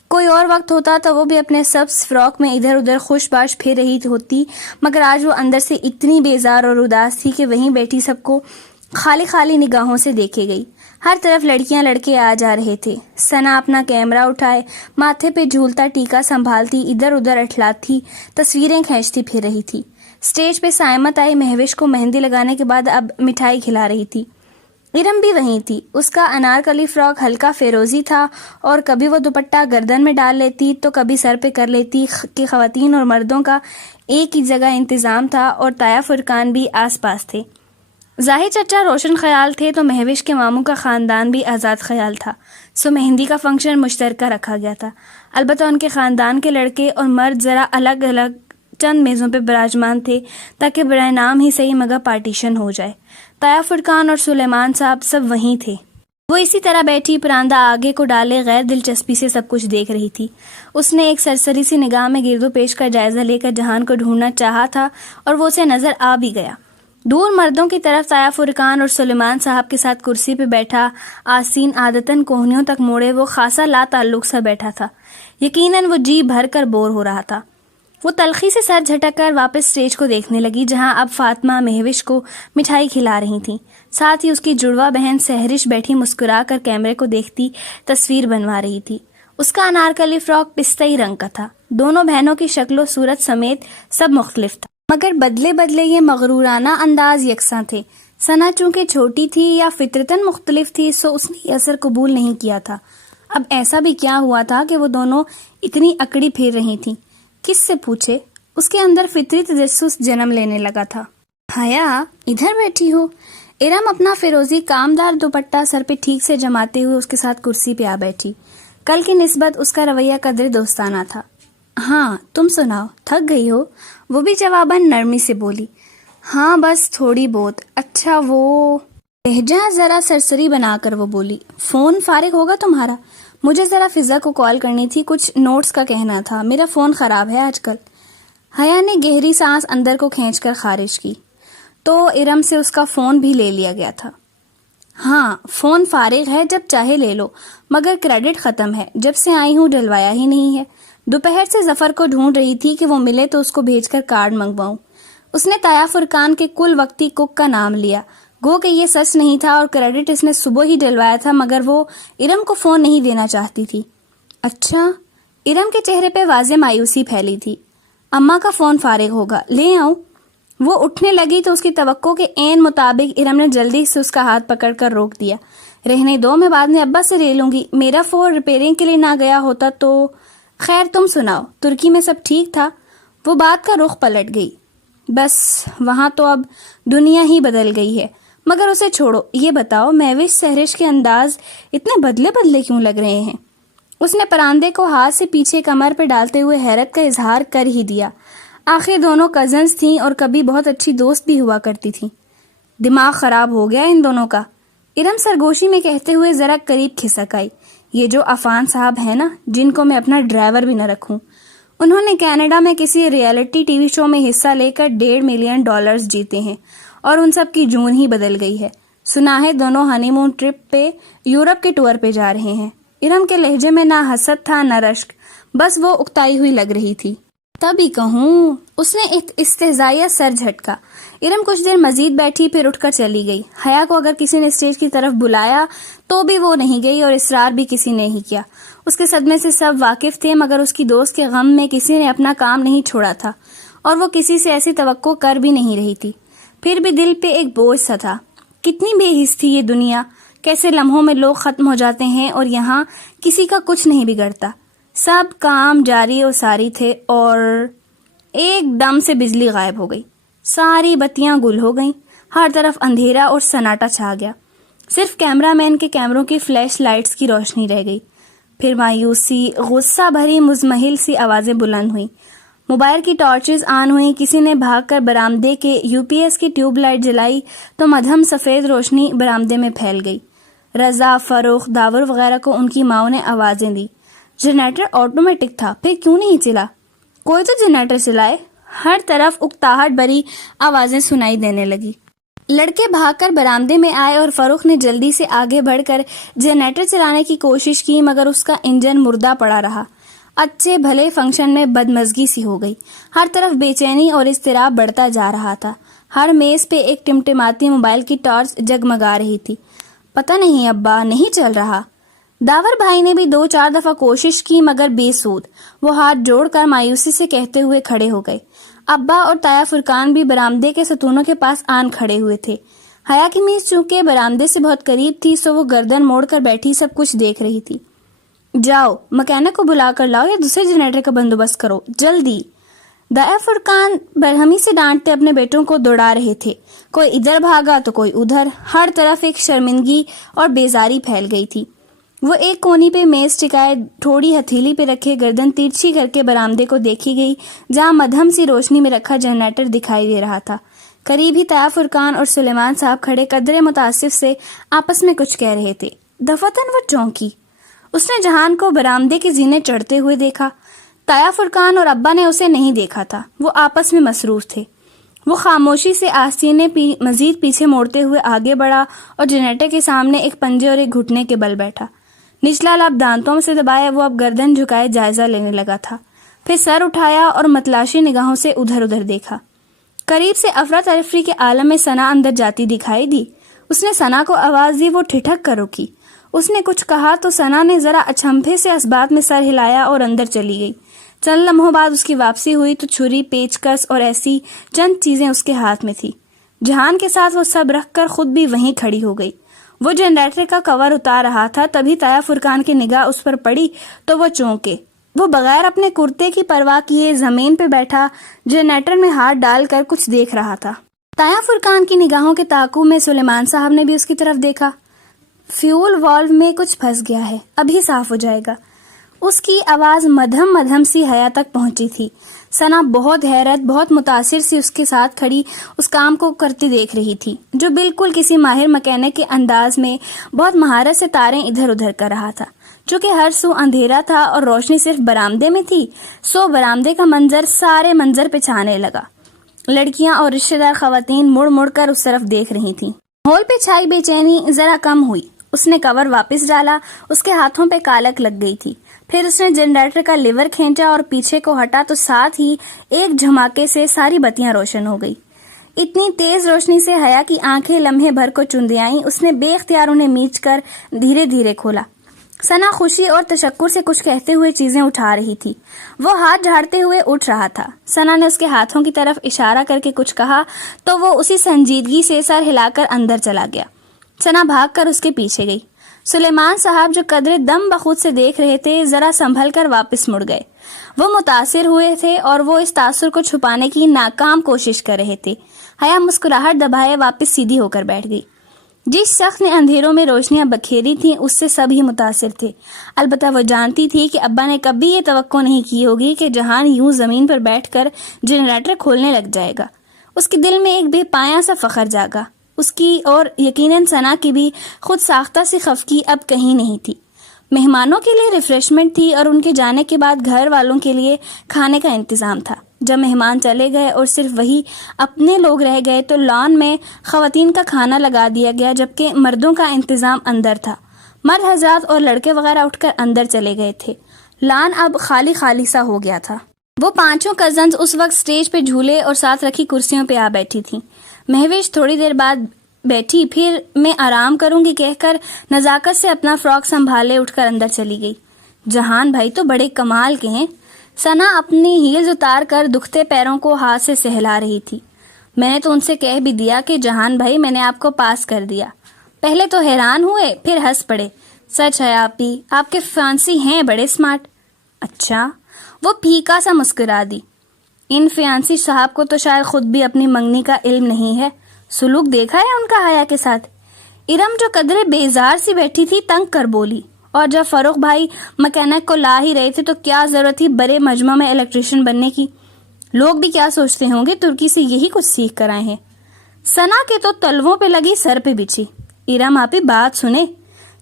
کوئی اور وقت ہوتا تو وہ بھی اپنے سبز فراک میں ادھر ادھر خوش باش پھر رہی ہوتی، مگر آج وہ اندر سے اتنی بیزار اور اداس تھی کہ وہیں بیٹھی سب کو خالی خالی نگاہوں سے دیکھے گئی۔ ہر طرف لڑکیاں لڑکے آ جا رہے تھے۔ ثنا اپنا کیمرہ اٹھائے ماتھے پہ جھولتا ٹیکا سنبھالتی ادھر ادھر اٹھلاتی تصویریں کھینچتی پھر رہی تھی۔ اسٹیج پہ سائمت آئی مہوش کو مہندی لگانے کے بعد اب مٹھائی کھلا رہی تھی۔ ارم بھی وہیں تھی۔ اس کا انارکلی فراک ہلکا فیروزی تھا اور کبھی وہ دوپٹہ گردن میں ڈال لیتی تو کبھی سر پہ کر لیتی کہ خواتین اور مردوں کا ایک ہی جگہ انتظام تھا اور طایا فرقان بھی آس پاس تھے۔ ظاہر چچا روشن خیال تھے تو مہوش کے ماموں کا خاندان بھی آزاد خیال تھا، سو مہندی کا فنکشن مشترکہ رکھا گیا تھا۔ البتہ ان کے خاندان کے لڑکے اور مرد ذرا الگ الگ چند میزوں پہ براجمان تھے تاکہ برائے نام ہی صحیح مگا پارٹیشن ہو جائے۔ طایا فرقان اور سلیمان صاحب سب وہیں تھے۔ وہ اسی طرح بیٹھی پراندہ آگے کو ڈالے غیر دلچسپی سے سب کچھ دیکھ رہی تھی۔ اس نے ایک سرسری سی نگاہ میں گرد و پیش کا جائزہ لے کر جہان کو ڈھونڈنا چاہا تھا اور وہ اسے نظر آ بھی گیا۔ دور مردوں کی طرف طایا فرقان اور سلیمان صاحب کے ساتھ کرسی پہ بیٹھا آسین عادتاً کوہنیوں تک موڑے وہ خاصا لا تعلق سا بیٹھا تھا۔ یقیناً وہ جی بھر کر بور ہو رہا تھا۔ وہ تلخی سے سر جھٹک کر واپس اسٹیج کو دیکھنے لگی جہاں اب فاطمہ مہوش کو مٹھائی کھلا رہی تھیں۔ ساتھ ہی اس کی جڑواں بہن سہرش بیٹھی مسکرا کر کیمرے کو دیکھتی تصویر بنوا رہی تھی۔ اس کا انارکلی فراک پستئی رنگ کا تھا۔ دونوں بہنوں کی شکل و صورت سمیت سب مختلف تھا، مگر بدلے بدلے یہ مغرورانہ انداز یکساں تھے۔ ثنا چونکہ چھوٹی تھی یا فطرتاً مختلف تھی سو اس نے یہ اثر قبول نہیں کیا تھا۔ اب ایسا بھی کیا ہوا تھا کہ وہ دونوں اتنی اکڑی پھر رہی تھیں؟ کس سے پوچھے؟ اس کے اندر فطری تجسس جنم لینے لگا تھا۔ حیا ادھر بیٹھی ہو؟ ارم اپنا فیروزی کامدار دوپٹہ سر پہ ٹھیک سے جماتے ہوئے اس کے ساتھ کرسی پہ آ بیٹھی۔ کل کی نسبت اس کا رویہ قدر دوستانہ تھا۔ ہاں تم سناؤ، تھک گئی ہو؟ وہ بھی جواباً نرمی سے بولی۔ ہاں بس تھوڑی بہت۔ اچھا وہ لہجہ ذرا سرسری بنا کر وہ بولی، فون فارغ ہوگا تمہارا؟ مجھے ذرا فضا کو کال کرنی تھی، کچھ نوٹس کا کہنا تھا، میرا فون خراب ہے آج کل۔ حیا نے گہری سانس اندر کو کھینچ کر خارج کی تو ارم سے اس کا فون بھی لے لیا گیا تھا۔ ہاں فون فارغ ہے، جب چاہے لے لو، مگر کریڈٹ ختم ہے، جب سے آئی ہوں ڈلوایا ہی نہیں ہے۔ دوپہر سے ظفر کو ڈھونڈ رہی تھی کہ وہ ملے تو اس کو بھیج کر کارڈ منگواؤں۔ اس نے طایا فرقان کے کل وقتی کک کا نام لیا، گو کہ یہ سچ نہیں تھا اور کریڈٹ اس نے صبح ہی ڈلوایا تھا، مگر وہ ارم کو فون نہیں دینا چاہتی تھی۔ اچھا؟ ارم کے چہرے پہ واضح مایوسی پھیلی تھی۔ اماں کا فون فارغ ہوگا، لے آؤں؟ وہ اٹھنے لگی تو اس کی توقع کے عین مطابق ارم نے جلدی سے اس کا ہاتھ پکڑ کر روک دیا۔ رہنے دو، میں بعد میں ابا سے لے لوں گی، میرا فون ریپیئرنگ کے لیے نہ گیا ہوتا تو۔ خیر تم سناؤ، ترکی میں سب ٹھیک تھا؟ وہ بات کا رخ پلٹ گئی۔ بس وہاں تو اب دنیا ہی بدل گئی ہے، مگر اسے چھوڑو، یہ بتاؤ مہوش سہرش کے انداز اتنے بدلے بدلے کیوں لگ رہے ہیں؟ اس نے پراندے کو ہاتھ سے پیچھے کمر پہ ڈالتے ہوئے حیرت کا اظہار کر ہی دیا۔ آخر دونوں کزنز تھیں اور کبھی بہت اچھی دوست بھی ہوا کرتی تھیں۔ دماغ خراب ہو گیا ان دونوں کا، ارم سرگوشی میں کہتے ہوئے ذرا قریب کھسک آئی۔ یہ جو عفان صاحب ہیں نا، جن کو میں اپنا ڈرائیور بھی نہ رکھوں، انہوں نے کینیڈا میں کسی ریئلٹی ٹی وی شو میں حصہ لے کر $1.5 ملین جیتے ہیں اور ان سب کی جون ہی بدل گئی ہے۔ سنا ہے دونوں ہنی مون ٹرپ پہ یورپ کے ٹور پہ جا رہے ہیں۔ ارم کے لہجے میں نہ حسد تھا نہ رشک، بس وہ اکتائی ہوئی لگ رہی تھی۔ تبھی کہوں، اس نے ایک استہزائیہ سر جھٹکا۔ ارم کچھ دیر مزید بیٹھی پھر اٹھ کر چلی گئی۔ حیا کو اگر کسی نے اسٹیج کی طرف بلایا تو بھی وہ نہیں گئی اور اصرار بھی کسی نے ہی کیا۔ اس کے صدمے سے سب واقف تھے، مگر اس کی دوست کے غم میں کسی نے اپنا کام نہیں چھوڑا تھا اور وہ کسی سے ایسی توقع کر بھی نہیں رہی تھی۔ پھر بھی دل پہ ایک بوجھ سا تھا۔ کتنی بے حس تھی یہ دنیا، کیسے لمحوں میں لوگ ختم ہو جاتے ہیں اور یہاں کسی کا کچھ نہیں بگڑتا۔ سب کام جاری و ساری تھے اور ایک دم سے بجلی غائب ہو گئی، ساری بتیاں گل ہو گئیں، ہر طرف اندھیرا اور سناٹا چھا گیا، صرف کیمرہ مین کے کیمروں کی فلیش لائٹس کی روشنی رہ گئی۔ پھر مایوسی، غصہ بھری مزمحل سی آوازیں بلند ہوئیں، موبائل کی ٹارچز آن ہوئی، کسی نے بھاگ کر برآمدے کے UPS کی ٹیوب لائٹ جلائی تو مدھم سفید روشنی برآمدے میں پھیل گئی۔ رضا، فروخ، داور وغیرہ کو ان کی ماؤں نے آوازیں دی۔ جنریٹر آٹومیٹک تھا، پھر کیوں نہیں چلا؟ کوئی تو جنریٹر چلائے۔ ہر طرف اکتاہٹ بھری آوازیں سنائی دینے لگی۔ لڑکے بھاگ کر برآمدے میں آئے اور فروخ نے جلدی سے آگے بڑھ کر جنریٹر چلانے کی کوشش کی، مگر اس کا انجن مردہ پڑا رہا۔ اچھے بھلے فنکشن میں بدمزگی سی ہو گئی۔ ہر طرف بے چینی اور اضطراب بڑھتا جا رہا تھا۔ ہر میز پہ ایک ٹمٹماتی موبائل کی ٹارچ جگمگا رہی تھی۔ پتہ نہیں ابا، نہیں چل رہا۔ داور بھائی نے بھی 2-4 دفعہ کوشش کی مگر بے سود۔ وہ ہاتھ جوڑ کر مایوسی سے کہتے ہوئے کھڑے ہو گئے۔ ابا اور تایا فرقان بھی برآمدے کے ستونوں کے پاس آن کھڑے ہوئے تھے۔ حیا کی میز چونکہ برآمدے سے بہت قریب تھی سو وہ گردن موڑ کر بیٹھی سب کچھ دیکھ رہی تھی۔ جاؤ مکینک کو بلا کر لاؤ یا دوسرے جنریٹر کا بندوبست کرو، جلدی۔ دایا فرقان برہمی سے ڈانٹتے اپنے بیٹوں کو دوڑا رہے تھے۔ کوئی ادھر بھاگا تو کوئی ادھر، ہر طرف ایک شرمندگی اور بیزاری پھیل گئی تھی۔ وہ ایک کونی پہ میز ٹکائے تھوڑی ہتھیلی پہ رکھے گردن ترچھی کر کے برآمدے کو دیکھی گئی جہاں مدھم سی روشنی میں رکھا جنریٹر دکھائی دے رہا تھا۔ قریب ہی تایا فرقان اور سلیمان صاحب کھڑے قدرے متاسف سے آپس میں کچھ کہہ رہے تھے۔ دفتن وہ چونکی۔ اس نے جہان کو برآمدے کے زینے چڑھتے ہوئے دیکھا۔ تایا فرقان اور ابا نے اسے نہیں دیکھا تھا، وہ آپس میں مصروف تھے۔ وہ خاموشی سے آستینے مزید پیچھے موڑتے ہوئے آگے بڑھا اور جنریٹر کے سامنے ایک پنجے اور ایک گھٹنے کے بل بیٹھا۔ نچلا لب دانتوں سے دبائے وہ اب گردن جھکائے جائزہ لینے لگا تھا، پھر سر اٹھایا اور متلاشی نگاہوں سے ادھر ادھر دیکھا۔ قریب سے افراتفری کے عالم میں ثنا اندر جاتی دکھائی دی۔ اس نے ثنا کو آواز دی، وہ ٹھٹک کر رکی۔ اس نے کچھ کہا تو ثنا نے ذرا اچھمبے سے اسبات میں سر ہلایا اور اندر چلی گئی۔ چند لمحوں بعد اس کی واپسی ہوئی تو چھری، پیچکس اور ایسی چند چیزیں اس کے ہاتھ میں تھی۔ جہان کے ساتھ وہ سب رکھ کر خود بھی وہیں کھڑی ہو گئی۔ وہ جنریٹر کا کور اتار رہا تھا، تبھی تایا فرقان کی نگاہ اس پر پڑی تو وہ چونکے۔ وہ بغیر اپنے کرتے کی پرواہ کیے زمین پہ بیٹھا جنریٹر میں ہاتھ ڈال کر کچھ دیکھ رہا تھا۔ تایا فرقان کی نگاہوں کے تعاقب میں سلیمان صاحب نے بھی اس کی طرف دیکھا۔ فیول والو میں کچھ پھنس گیا ہے، ابھی صاف ہو جائے گا۔ اس کی آواز مدھم مدھم سی حیا تک پہنچی تھی۔ ثنا بہت حیرت، بہت متاثر سی اس کے ساتھ کھڑی اس کام کو کرتی دیکھ رہی تھی جو بالکل کسی ماہر مکینک کے انداز میں بہت مہارت سے تاریں ادھر ادھر کر رہا تھا۔ چونکہ ہر سو اندھیرا تھا اور روشنی صرف برآمدے میں تھی سو برآمدے کا منظر سارے منظر پہ چھانے لگا۔ لڑکیاں اور رشتہ دار خواتین مڑ مڑ کر اس طرف دیکھ رہی تھیں۔ ماحول پہ چھائی بے چینی ذرا کم ہوئی۔ اس نے کور واپس ڈالا، اس کے ہاتھوں پہ کالک لگ گئی تھی۔ پھر اس نے جنریٹر کا لیور کھینچا اور پیچھے کو ہٹا تو ساتھ ہی ایک جھماکے سے ساری بتیاں روشن ہو گئی۔ اتنی تیز روشنی سے حیا کی آنکھیں لمحے بھر کو چندی آئیں۔ اس نے بے اختیار انہیں میچ کر دھیرے دھیرے کھولا۔ ثنا خوشی اور تشکر سے کچھ کہتے ہوئے چیزیں اٹھا رہی تھی۔ وہ ہاتھ جھاڑتے ہوئے اٹھ رہا تھا۔ ثنا نے اس کے ہاتھوں کی طرف اشارہ کر کے کچھ کہا تو وہ اسی سنجیدگی سے سر ہلا کر اندر چلا گیا۔ ثنا بھاگ کر اس کے پیچھے گئی۔ سلیمان صاحب جو قدرے دم بخود سے دیکھ رہے تھے ذرا سنبھل کر واپس مڑ گئے۔ وہ متاثر ہوئے تھے اور وہ اس تاثر کو چھپانے کی ناکام کوشش کر رہے تھے۔ حیا مسکراہٹ دبائے واپس سیدھی ہو کر بیٹھ گئی۔ جس شخص نے اندھیروں میں روشنیاں بکھیری تھیں اس سے سب ہی متاثر تھے۔ البتہ وہ جانتی تھی کہ ابا نے کبھی یہ توقع نہیں کی ہوگی کہ جہان یوں زمین پر بیٹھ کر جنریٹر کھولنے لگ جائے گا۔ اس کے دل میں ایک بے پایاں سا فخر جاگا۔ اس کی اور یقیناً ثنا کی بھی خود ساختہ سی خفگی اب کہیں نہیں تھی۔ مہمانوں کے لیے ریفریشمنٹ تھی اور ان کے جانے کے بعد گھر والوں کے لیے کھانے کا انتظام تھا۔ جب مہمان چلے گئے اور صرف وہی اپنے لوگ رہ گئے تو لان میں خواتین کا کھانا لگا دیا گیا جبکہ مردوں کا انتظام اندر تھا۔ مرد حضرات اور لڑکے وغیرہ اٹھ کر اندر چلے گئے تھے۔ لان اب خالی خالی سا ہو گیا تھا۔ وہ پانچوں کزنز اس وقت سٹیج پہ جھولے اور ساتھ رکھی کرسیوں پہ آ بیٹھی تھیں۔ مہوش تھوڑی دیر بعد بیٹھی، پھر میں آرام کروں گی کہہ کر نزاکت سے اپنا فراک سنبھالے اٹھ کر اندر چلی گئی۔ جہان بھائی تو بڑے کمال کے ہیں۔ ثنا اپنی ہیلز اتار کر دکھتے پیروں کو ہاتھ سے سہلا رہی تھی۔ میں نے تو ان سے کہہ بھی دیا کہ جہان بھائی میں نے آپ کو پاس کر دیا۔ پہلے تو حیران ہوئے پھر ہنس پڑے۔ سچ ہے آپ کے فیانسی ہیں بڑے سمارٹ۔ اچھا؟ وہ پھیکا سا مسکرا دی۔ ان فیانسی صاحب کو تو شاید خود بھی اپنی منگنی کا علم نہیں ہے۔ سلوک دیکھا ہے ان کا حیا کے ساتھ؟ ارم جو قدرے بیزار سی بیٹھی تھی تنگ کر بولی، اور جب فروخ بھائی مکینک کو لا ہی رہے تھے تو کیا ضرورت تھی بڑے مجمع میں الیکٹریشین بننے کی؟ لوگ بھی کیا سوچتے ہوں گے، ترکی سے یہی کچھ سیکھ کر آئے ہیں۔ ثنا کے تو تلووں پہ لگی، سر پہ بچھی۔ ارم آپی بات سنیں،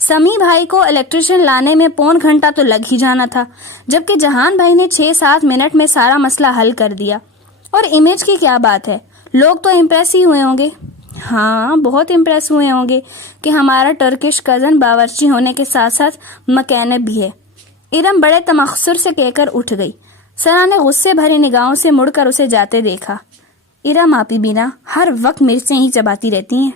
سمی بھائی کو الیکٹریشین لانے میں پون گھنٹہ تو لگ ہی جانا تھا، جبکہ جہان بھائی نے 6-7 منٹ میں سارا مسئلہ حل کر دیا۔ اور امیج کی کیا بات ہے، لوگ تو امپریس ہی ہوئے ہوں گے۔ ہاں بہت امپریس ہوئے ہوں گے کہ ہمارا ٹرکش کزن باورچی ہونے کے ساتھ ساتھ مکینک بھی ہے۔ ارم بڑے تمخصر سے کہہ کر اٹھ گئی۔ ثنا نے غصے بھری نگاہوں سے مڑ کر اسے جاتے دیکھا۔ ارم آپی بینا ہر وقت مرچیں ہی چباتی رہتی ہیں۔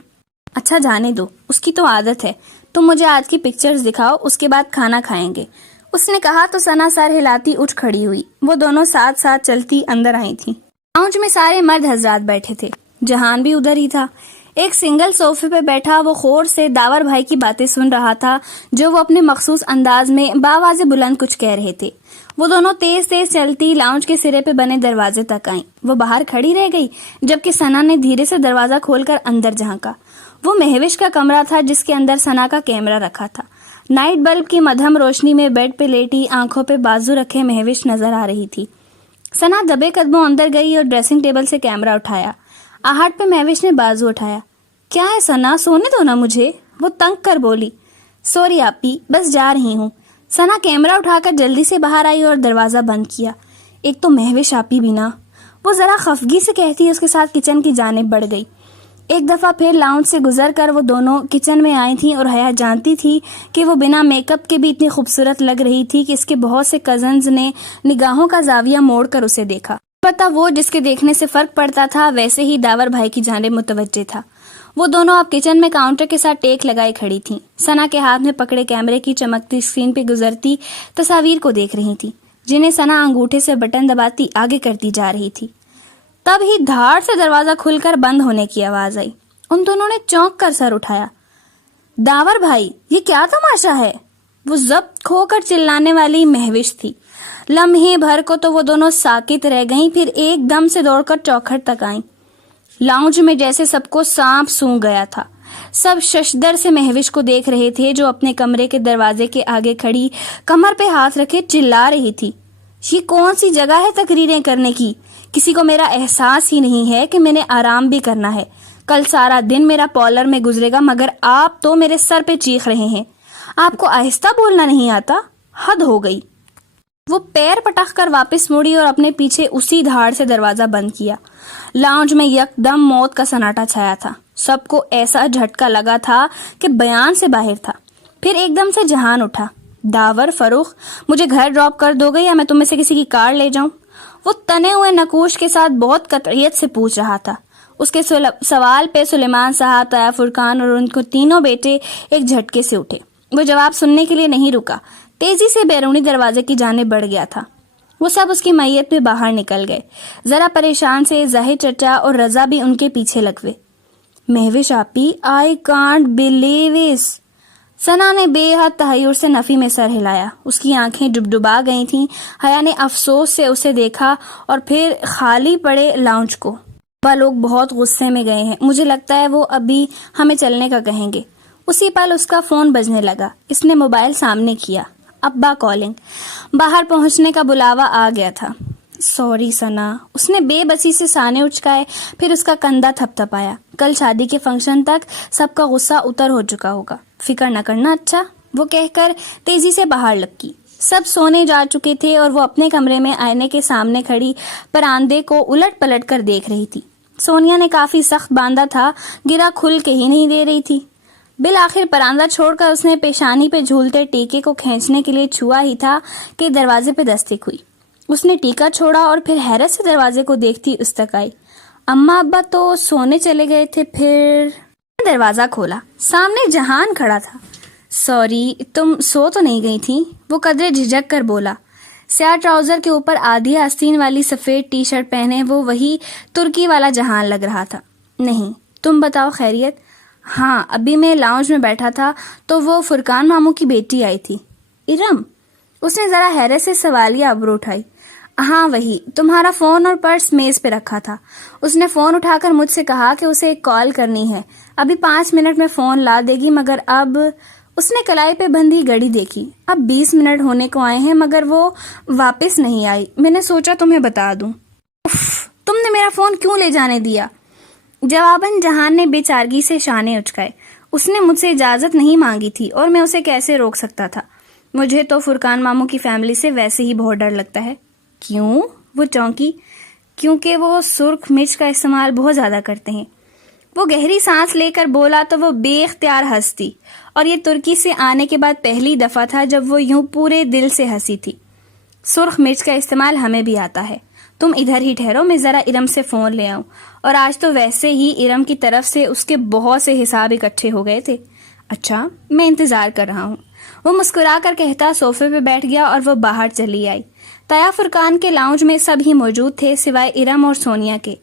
اچھا جانے دو، اس کی تو عادت ہے۔ تم مجھے آج کی پکچرز دکھاؤ، اس کے بعد کھانا کھائیں گے، اس نے کہا تو ثنا سر ہلاتی اٹھ کھڑی ہوئی۔ وہ دونوں ساتھ ساتھ چلتی اندر آئی تھیں۔ لاؤنج میں سارے مرد حضرات بیٹھے تھے، جہان بھی ادھر ہی تھا۔ ایک سنگل صوفے پہ بیٹھا وہ غور سے داور بھائی کی باتیں سن رہا تھا، جو وہ اپنے مخصوص انداز میں باواز بلند کچھ کہہ رہے تھے۔ وہ دونوں تیز تیز چلتی لاؤنج کے سرے پہ بنے دروازے تک آئیں۔ وہ باہر کھڑی رہ گئی، جبکہ ثنا نے دھیرے سے دروازہ کھول کر اندر جھانکا۔ وہ مہوش کا کمرہ تھا، جس کے اندر ثنا کا کیمرہ رکھا تھا۔ نائٹ بلب کی مدھم روشنی میں بیڈ پہ لیٹی، آنکھوں پہ بازو رکھے مہوش نظر آ رہی تھی۔ ثنا دبے قدموں اندر گئی اور ڈریسنگ ٹیبل سے کیمرہ اٹھایا۔ آہٹ پہ مہوش نے بازو اٹھایا۔ کیا ہے ثنا، سونے دو نا مجھے، وہ تنگ کر بولی۔ سوری آپی، بس جا رہی ہوں۔ ثنا کیمرہ اٹھا کر جلدی سے باہر آئی اور دروازہ بند کیا۔ ایک تو مہوش آپی بھی نا، وہ ذرا خفگی سے کہتی اس کے ساتھ کچن کی جانب بڑھ گئی۔ ایک دفعہ پھر لاؤنج سے گزر کر وہ دونوں کچن میں آئی تھیں اور حیا جانتی تھی کہ وہ بنا میک اپ کے بھی اتنی خوبصورت لگ رہی تھی کہ اس کے بہت سے کزنز نے نگاہوں کا زاویہ موڑ کر اسے دیکھا۔ پتہ وہ جس کے دیکھنے سے فرق پڑتا تھا ویسے ہی داور بھائی کی جانب متوجہ تھا۔ وہ دونوں اب کچن میں کاؤنٹر کے ساتھ ٹیک لگائے کھڑی تھیں، ثنا کے ہاتھ میں پکڑے کیمرے کی چمکتی اسکرین پہ گزرتی تصاویر کو دیکھ رہی تھی، جنہیں ثنا انگوٹھے سے بٹن دباتی آگے کرتی جا رہی تھی۔ تب ہی دھاڑ سے دروازہ کھل کر بند ہونے کی آواز آئی۔ ان دونوں نے چونک کر سر اٹھایا۔ داور بھائی، یہ کیا تماشا ہے؟ وہ ضبط کھو کر چلانے والی مہوش تھی۔ لمحے بھر کو تو وہ دونوں ساکت رہ گئیں، پھر ایک دم سے دوڑ کر چوکھٹ تک آئیں۔ لاؤنج میں جیسے سب کو سانپ سونگھ گیا تھا۔ سب ششدر سے مہوش کو دیکھ رہے تھے، جو اپنے کمرے کے دروازے کے آگے کھڑی کمر پہ ہاتھ رکھے چلا رہی تھی۔ یہ کون سی جگہ ہے تقریریں کرنے کی؟ کسی کو میرا احساس ہی نہیں ہے کہ میں نے آرام بھی کرنا ہے۔ کل سارا دن میرا پارلر میں گزرے گا، مگر آپ تو میرے سر پہ چیخ رہے ہیں۔ آپ کو آہستہ بولنا نہیں آتا؟ حد ہو گئی۔ وہ پیر پٹک کر واپس مڑی اور اپنے پیچھے اسی دھاڑ سے دروازہ بند کیا۔ لاؤنج میں یکدم موت کا سناٹا چھایا تھا۔ سب کو ایسا جھٹکا لگا تھا کہ بیان سے باہر تھا۔ پھر ایک دم سے جہان اٹھا۔ داور، فروخ، مجھے گھر ڈراپ کر دو گے یا میں تم میں سے کسی کی کار لے جاؤں؟ وہ تنے ہوئے نقوش کے ساتھ بہت قطعیت سے پوچھ رہا تھا۔ اس کے سوال پہ سلیمان صاحب، طاہر فرقان اور ان کو تینوں بیٹے ایک جھٹکے سے اٹھے۔ وہ جواب سننے کے لیے نہیں رکا، تیزی سے بیرونی دروازے کی جانب بڑھ گیا تھا۔ وہ سب اس کی میت پہ باہر نکل گئے۔ ذرا پریشان سے ظاہر چچا اور رضا بھی ان کے پیچھے لگ گئے۔ مہوش آپی، آئی کانٹ بلیو اس۔ ثنا نے بے حد تحیر سے نفی میں سر ہلایا۔ اس کی آنکھیں ڈبڈبا گئی تھیں۔ حیا نے افسوس سے اسے دیکھا اور پھر خالی پڑے لاؤنج کو۔ ابا لوگ بہت غصے میں گئے ہیں، مجھے لگتا ہے وہ ابھی ہمیں چلنے کا کہیں گے۔ اسی پل اس کا فون بجنے لگا۔ اس نے موبائل سامنے کیا۔ ابا کالنگ۔ باہر پہنچنے کا بلاوا آ گیا تھا۔ سوری ثنا، اس نے بے بسی سے سانے اچکائے، پھر اس کا کندھا تھپ تھپایا۔ کل شادی کے فنکشن تک سب کا غصہ اتر ہو چکا ہوگا، فکر نہ کرنا اچھا، وہ کہہ کر تیزی سے باہر لپکی۔ سب سونے جا چکے تھے اور وہ اپنے کمرے میں آئینے کے سامنے کھڑی پراندے کو الٹ پلٹ کر دیکھ رہی تھی۔ سونیا نے کافی سخت باندھا تھا، گرا کھل کے ہی نہیں دے رہی تھی۔ بالآخر پراندہ چھوڑ کر اس نے پیشانی پہ جھولتے ٹیکے کو کھینچنے کے لیے چھوا ہی تھا کہ دروازے پہ دستک ہوئی۔ اس نے ٹیکا چھوڑا اور پھر حیرت سے دروازے کو دیکھتی اس تک آئی۔ اماں ابا تو سونے چلے گئے تھے۔ پھر دروازہ کھولا، سامنے جہان کھڑا تھا۔ سوری، تم سو تو نہیں گئی تھی؟ وہ قدرے جھجک کر بولا۔ سیاہ ٹراؤزر کے اوپر آدھی آستین والی سفید ٹی شرٹ پہنے وہ وہی ترکی والا جہان لگ رہا تھا۔ نہیں، تم بتاؤ خیریت؟ ہاں، ابھی میں لاؤنج میں بیٹھا تھا تو وہ فرقان ماموں کی بیٹی آئی تھی۔ ارم؟ اس نے ذرا حیرت سے سوالیہ ابرو اٹھائی۔ ہاں وہی، تمہارا فون اور پرس میز پہ رکھا تھا۔ اس نے فون اٹھا کر مجھ سے کہا کہ اسے ایک کال کرنی ہے، ابھی 5 منٹ میں فون لا دے گی، مگر اب اس نے کلائی پہ بندھی گھڑی دیکھی۔ اب 20 منٹ ہونے کو آئے ہیں مگر وہ واپس نہیں آئی۔ میں نے سوچا تمہیں بتا دوں۔ تم نے میرا فون کیوں لے جانے دیا؟ جواباً جہان نے بے چارگی سے شانے اچکائے۔ اس نے مجھ سے اجازت نہیں مانگی تھی اور میں اسے کیسے روک سکتا تھا؟ مجھے تو فرقان ماموں کی فیملی سے ویسے ہی بہت ڈر لگتا ہے۔ کیوں؟ وہ چونکی۔ کیونکہ وہ سرخ مرچ کا استعمال بہت زیادہ کرتے ہیں۔ وہ گہری سانس لے کر بولا تو وہ بے اختیار ہنسی، اور یہ ترکی سے آنے کے بعد پہلی دفعہ تھا جب وہ یوں پورے دل سے ہنسی تھی۔ سرخ مرچ کا استعمال ہمیں بھی آتا ہے۔ تم ادھر ہی ٹھہرو، میں ذرا ارم سے فون لے آؤں۔ اور آج تو ویسے ہی ارم کی طرف سے اس کے بہت سے حساب اکٹھے ہو گئے تھے۔ اچھا، میں انتظار کر رہا ہوں، وہ مسکرا کر کہتا صوفے پہ بیٹھ گیا اور وہ باہر چلی آئی۔ تایا فرقان کے لاؤنج میں سب ہی موجود تھے سوائے ارم اور سونیا کے۔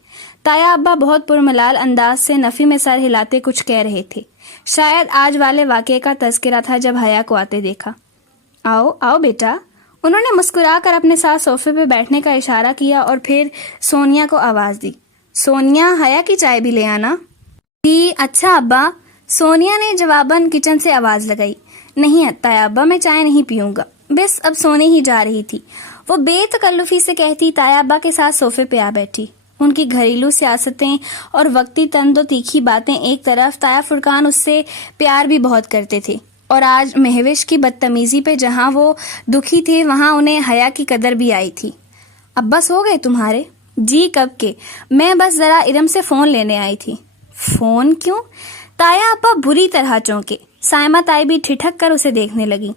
تایا ابا بہت پرملال انداز سے نفی میں سر ہلاتے کچھ کہہ رہے تھے۔ شاید آج والے واقعے کا تذکرہ تھا جب حیا کو آتے دیکھا۔ آؤ آؤ بیٹا، انہوں نے مسکرا کر اپنے ساتھ صوفے پہ بیٹھنے کا اشارہ کیا اور پھر سونیا کو آواز دی۔ سونیا، حیا کی چائے بھی لے آنا۔ جی اچھا ابا، سونیا نے جواباً کچن سے آواز لگائی۔ نہیں تایا ابا، میں چائے نہیں پیوں گا، بس اب سونے ہی جا رہی تھی، وہ بے تکلفی سے کہتی تایا ابا کے ساتھ صوفے پہ آ بیٹھی۔ ان کی گھریلو سیاستیں اور وقتی تند و تیکھی باتیں ایک طرف، تایا فرقان اس سے پیار بھی بہت کرتے تھے، اور آج مہوش کی بدتمیزی پہ جہاں وہ دکھی تھے وہاں انہیں حیا کی قدر بھی آئی تھی۔ ابا سو گئے تمہارے؟ جی کب کے، میں بس ذرا ارم سے فون لینے آئی تھی۔ فون کیوں؟ تایا ابا بری طرح چونکے۔ سائمہ تائی بھی ٹھٹک کر اسے دیکھنے لگی۔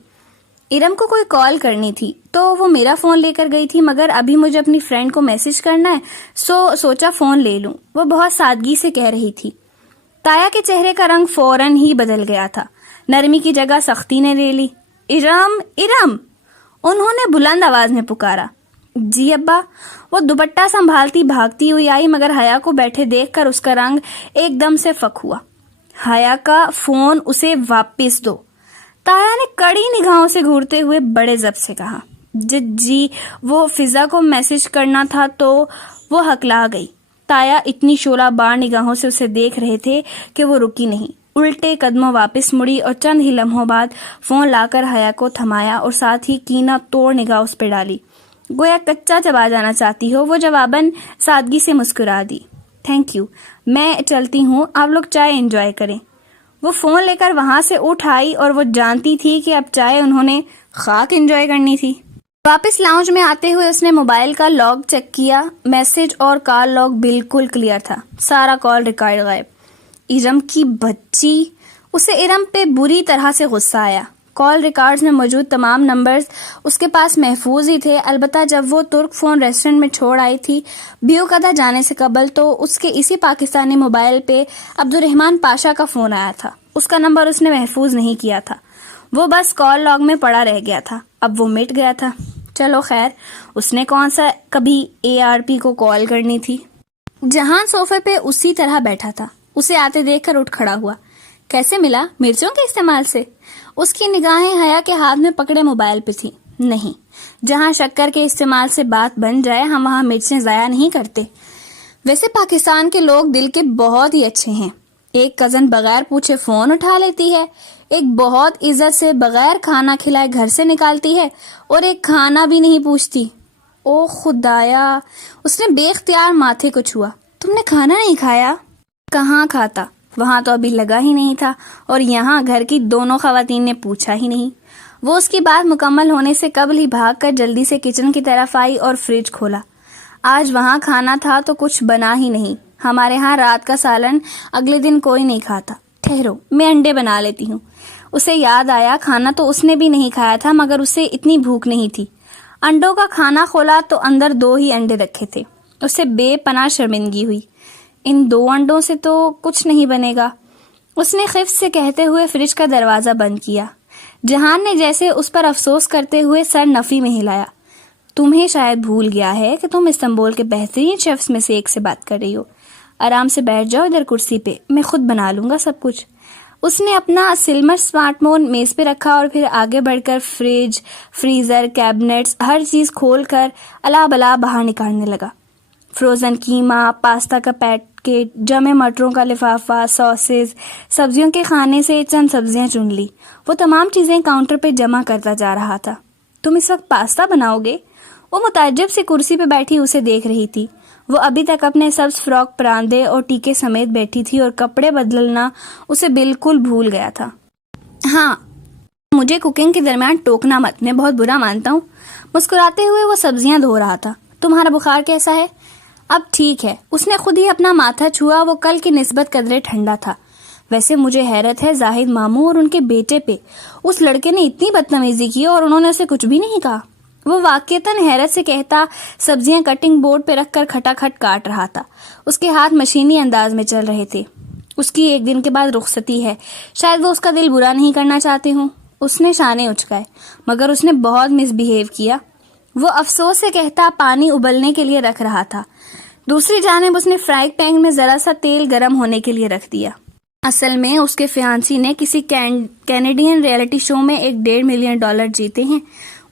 ارم کو کوئی کال کرنی تھی تو وہ میرا فون لے کر گئی تھی، مگر ابھی مجھے اپنی فرینڈ کو میسج کرنا ہے، سوچا فون لے لوں، وہ بہت سادگی سے کہہ رہی تھی۔ تایا کے چہرے کا رنگ فوراً ہی بدل گیا تھا، نرمی کی جگہ سختی نے لے لی۔ ارم ارم، انہوں نے بلند آواز میں پکارا۔ جی ابا، وہ دوپٹہ سنبھالتی بھاگتی ہوئی آئی، مگر حیا کو بیٹھے دیکھ کر اس کا رنگ ایک دم سے فک ہوا۔ حیا کا فون اسے واپس دو، تایا نے کڑی نگاہوں سے گھورتے ہوئے بڑے ضبط سے کہا۔ جی وہ فضا کو میسج کرنا تھا تو وہ ہکلا گئی۔ تایا اتنی شعلہ بار نگاہوں سے اسے دیکھ رہے تھے کہ وہ رکی نہیں، الٹے قدموں واپس مڑی اور چند ہی لمحوں بعد فون لا کر حیا کو تھمایا اور ساتھ ہی کینہ توڑ نگاہ اس پہ ڈالی، گویا کچا چبا جانا چاہتی ہو۔ وہ جواباً سادگی سے مسکرا دی۔ تھینک یو، میں چلتی ہوں، آپ لوگ چائے انجوائے کریں۔ وہ فون لے کر وہاں سے اٹھ آئی اور وہ جانتی تھی کہ اب چائے انہوں نے خاک انجوائے کرنی تھی۔ واپس لاؤنج میں آتے ہوئے اس نے موبائل کا لاگ چیک کیا، میسج اور کال لاگ بالکل کلیئر تھا، سارا کال ریکارڈ غائب۔ ارم کی بچی، اسے ارم پہ بری طرح سے غصہ آیا۔ کال ریکارڈز میں موجود تمام نمبرز اس کے پاس محفوظ ہی تھے، البتہ جب وہ ترک فون ریسٹورنٹ میں چھوڑ آئی تھی بیوقدہ جانے سے قبل، تو اس کے اسی پاکستانی موبائل پہ عبدالرحمان پاشا کا فون آیا تھا۔ اس کا نمبر اس نے محفوظ نہیں کیا تھا، وہ بس کال لاگ میں پڑا رہ گیا تھا، اب وہ مٹ گیا تھا۔ چلو خیر، اس نے کون سا کبھی ARP کو کال کرنی تھی۔ جہان صوفے پہ اسی طرح بیٹھا تھا، اسے آتے دیکھ کر اٹھ کھڑا ہوا۔ کیسے ملا؟ مرچوں کے استعمال سے؟ اس کی نگاہیں حیا کے ہاتھ میں پکڑے موبائل پہ تھی۔ نہیں، جہاں شکر کے استعمال سے بات بن جائے ہم وہاں مرچیں ضائع نہیں کرتے۔ ویسے پاکستان کے لوگ دل کے بہت ہی اچھے ہیں، ایک کزن بغیر پوچھے فون اٹھا لیتی ہے، ایک بہت عزت سے بغیر کھانا کھلائے گھر سے نکالتی ہے، اور ایک کھانا بھی نہیں پوچھتی۔ او خدایا، اس نے بے اختیار ماتھے کو چھوا۔ تم نے کھانا نہیں کھایا؟ کہاں کھاتا، وہاں تو ابھی لگا ہی نہیں تھا، اور یہاں گھر کی دونوں خواتین نے پوچھا ہی نہیں۔ وہ اس کی بات مکمل ہونے سے قبل ہی بھاگ کر جلدی سے کچن کی طرف آئی اور فریج کھولا۔ آج وہاں کھانا تھا تو کچھ بنا ہی نہیں، ہمارے ہاں رات کا سالن اگلے دن کوئی نہیں کھاتا۔ ٹھہرو، میں انڈے بنا لیتی ہوں۔ اسے یاد آیا کھانا تو اس نے بھی نہیں کھایا تھا، مگر اسے اتنی بھوک نہیں تھی۔ انڈوں کا کھانا کھولا تو اندر 2 ہی انڈے رکھے تھے، اسے بے پناہ شرمندگی ہوئی۔ ان 2 انڈوں سے تو کچھ نہیں بنے گا، اس نے خفت سے کہتے ہوئے فریج کا دروازہ بند کیا۔ جہان نے جیسے اس پر افسوس کرتے ہوئے سر نفی میں ہلایا۔ تمہیں شاید بھول گیا ہے کہ تم استنبول کے بہترین شیفز میں سے ایک سے بات کر رہی ہو۔ آرام سے بیٹھ جاؤ ادھر کرسی پہ، میں خود بنا لوں گا سب کچھ۔ اس نے اپنا سلمر سمارٹ فون میز پہ رکھا اور پھر آگے بڑھ کر فریج، فریزر، کیبنٹس، ہر چیز کھول کر الا بلا باہر نکالنے لگا۔ فروزن قیمہ، پاستا کا پیکٹ، جمے مٹروں کا لفافہ، ساسز، سبزیوں کے خانے سے چند سبزیاں چن لی۔ وہ تمام چیزیں کاؤنٹر پہ جمع کرتا جا رہا تھا۔ تم اس وقت پاستا بناؤ گے؟ وہ متعجب سے کرسی پہ بیٹھی اسے دیکھ رہی تھی۔ وہ ابھی تک اپنے سبز فراک پراندے اور ٹیکے سمیت بیٹھی تھی اور کپڑے بدلنا اسے بالکل بھول گیا تھا۔ ہاں، مجھے کوکنگ کے درمیان ٹوکنا مت، میں بہت برا مانتا ہوں۔ مسکراتے ہوئے وہ سبزیاں دھو رہا تھا۔ تمہارا بخار کیسا ہے؟ اب ٹھیک ہے۔ اس نے خود ہی اپنا ماتھا چھوا، وہ کل کی نسبت قدرے ٹھنڈا تھا۔ ویسے مجھے حیرت ہے زاہد ماموں اور ان کے بیٹے پہ، اس لڑکے نے اتنی بدتمیزی کی اور انہوں نے اسے کچھ بھی نہیں کہا۔ وہ واقعتاً حیرت سے کہتا سبزیاں کٹنگ بورڈ پہ رکھ کر کھٹا کھٹ کاٹ رہا تھا۔ اس کے ہاتھ مشینی انداز میں چل رہے تھے۔ اس کی ایک دن کے بعد رخصتی ہے، شاید وہ اس کا دل برا نہیں کرنا چاہتے ہوں۔ اس نے شانے اچکائے، مگر اس نے بہت مس بہیو کیا۔ وہ افسوس سے کہتا پانی ابلنے کے لیے رکھ رہا تھا۔ دوسری جانب اس نے فرائنگ پین میں ذرا سا تیل گرم ہونے کے لیے رکھ دیا۔ اصل میں اس کے فیانسی نے کسی کینیڈین ریئلٹی شو میں $1.5 ملین جیتے ہیں۔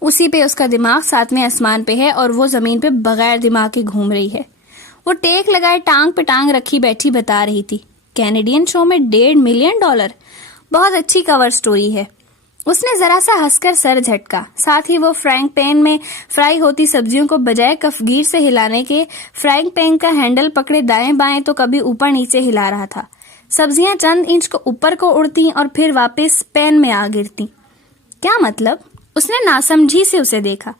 اسی پہ اس کا دماغ 7ویں آسمان پہ ہے اور وہ زمین پہ بغیر دماغ کے گھوم رہی ہے۔ وہ ٹیک لگائے ٹانگ پہ ٹانگ رکھی بیٹھی بتا رہی تھی، کینیڈین شو میں $1.5 ملین، بہت اچھی کور سٹوری ہے۔ اس نے ذرا سا ہنس کر سر جھٹکا، ساتھ ہی وہ فرائنگ پین میں فرائی ہوتی سبزیوں کو بجائے کفگیر سے ہلانے کے فرائنگ پین کا ہینڈل پکڑے دائیں بائیں تو کبھی اوپر نیچے ہلا رہا تھا۔ سبزیاں چند انچ کو اوپر کو اڑتی اور پھر واپس پین میں آ گرتی۔ کیا مطلب؟ اس نے ناسمجھی سے اسے دیکھا۔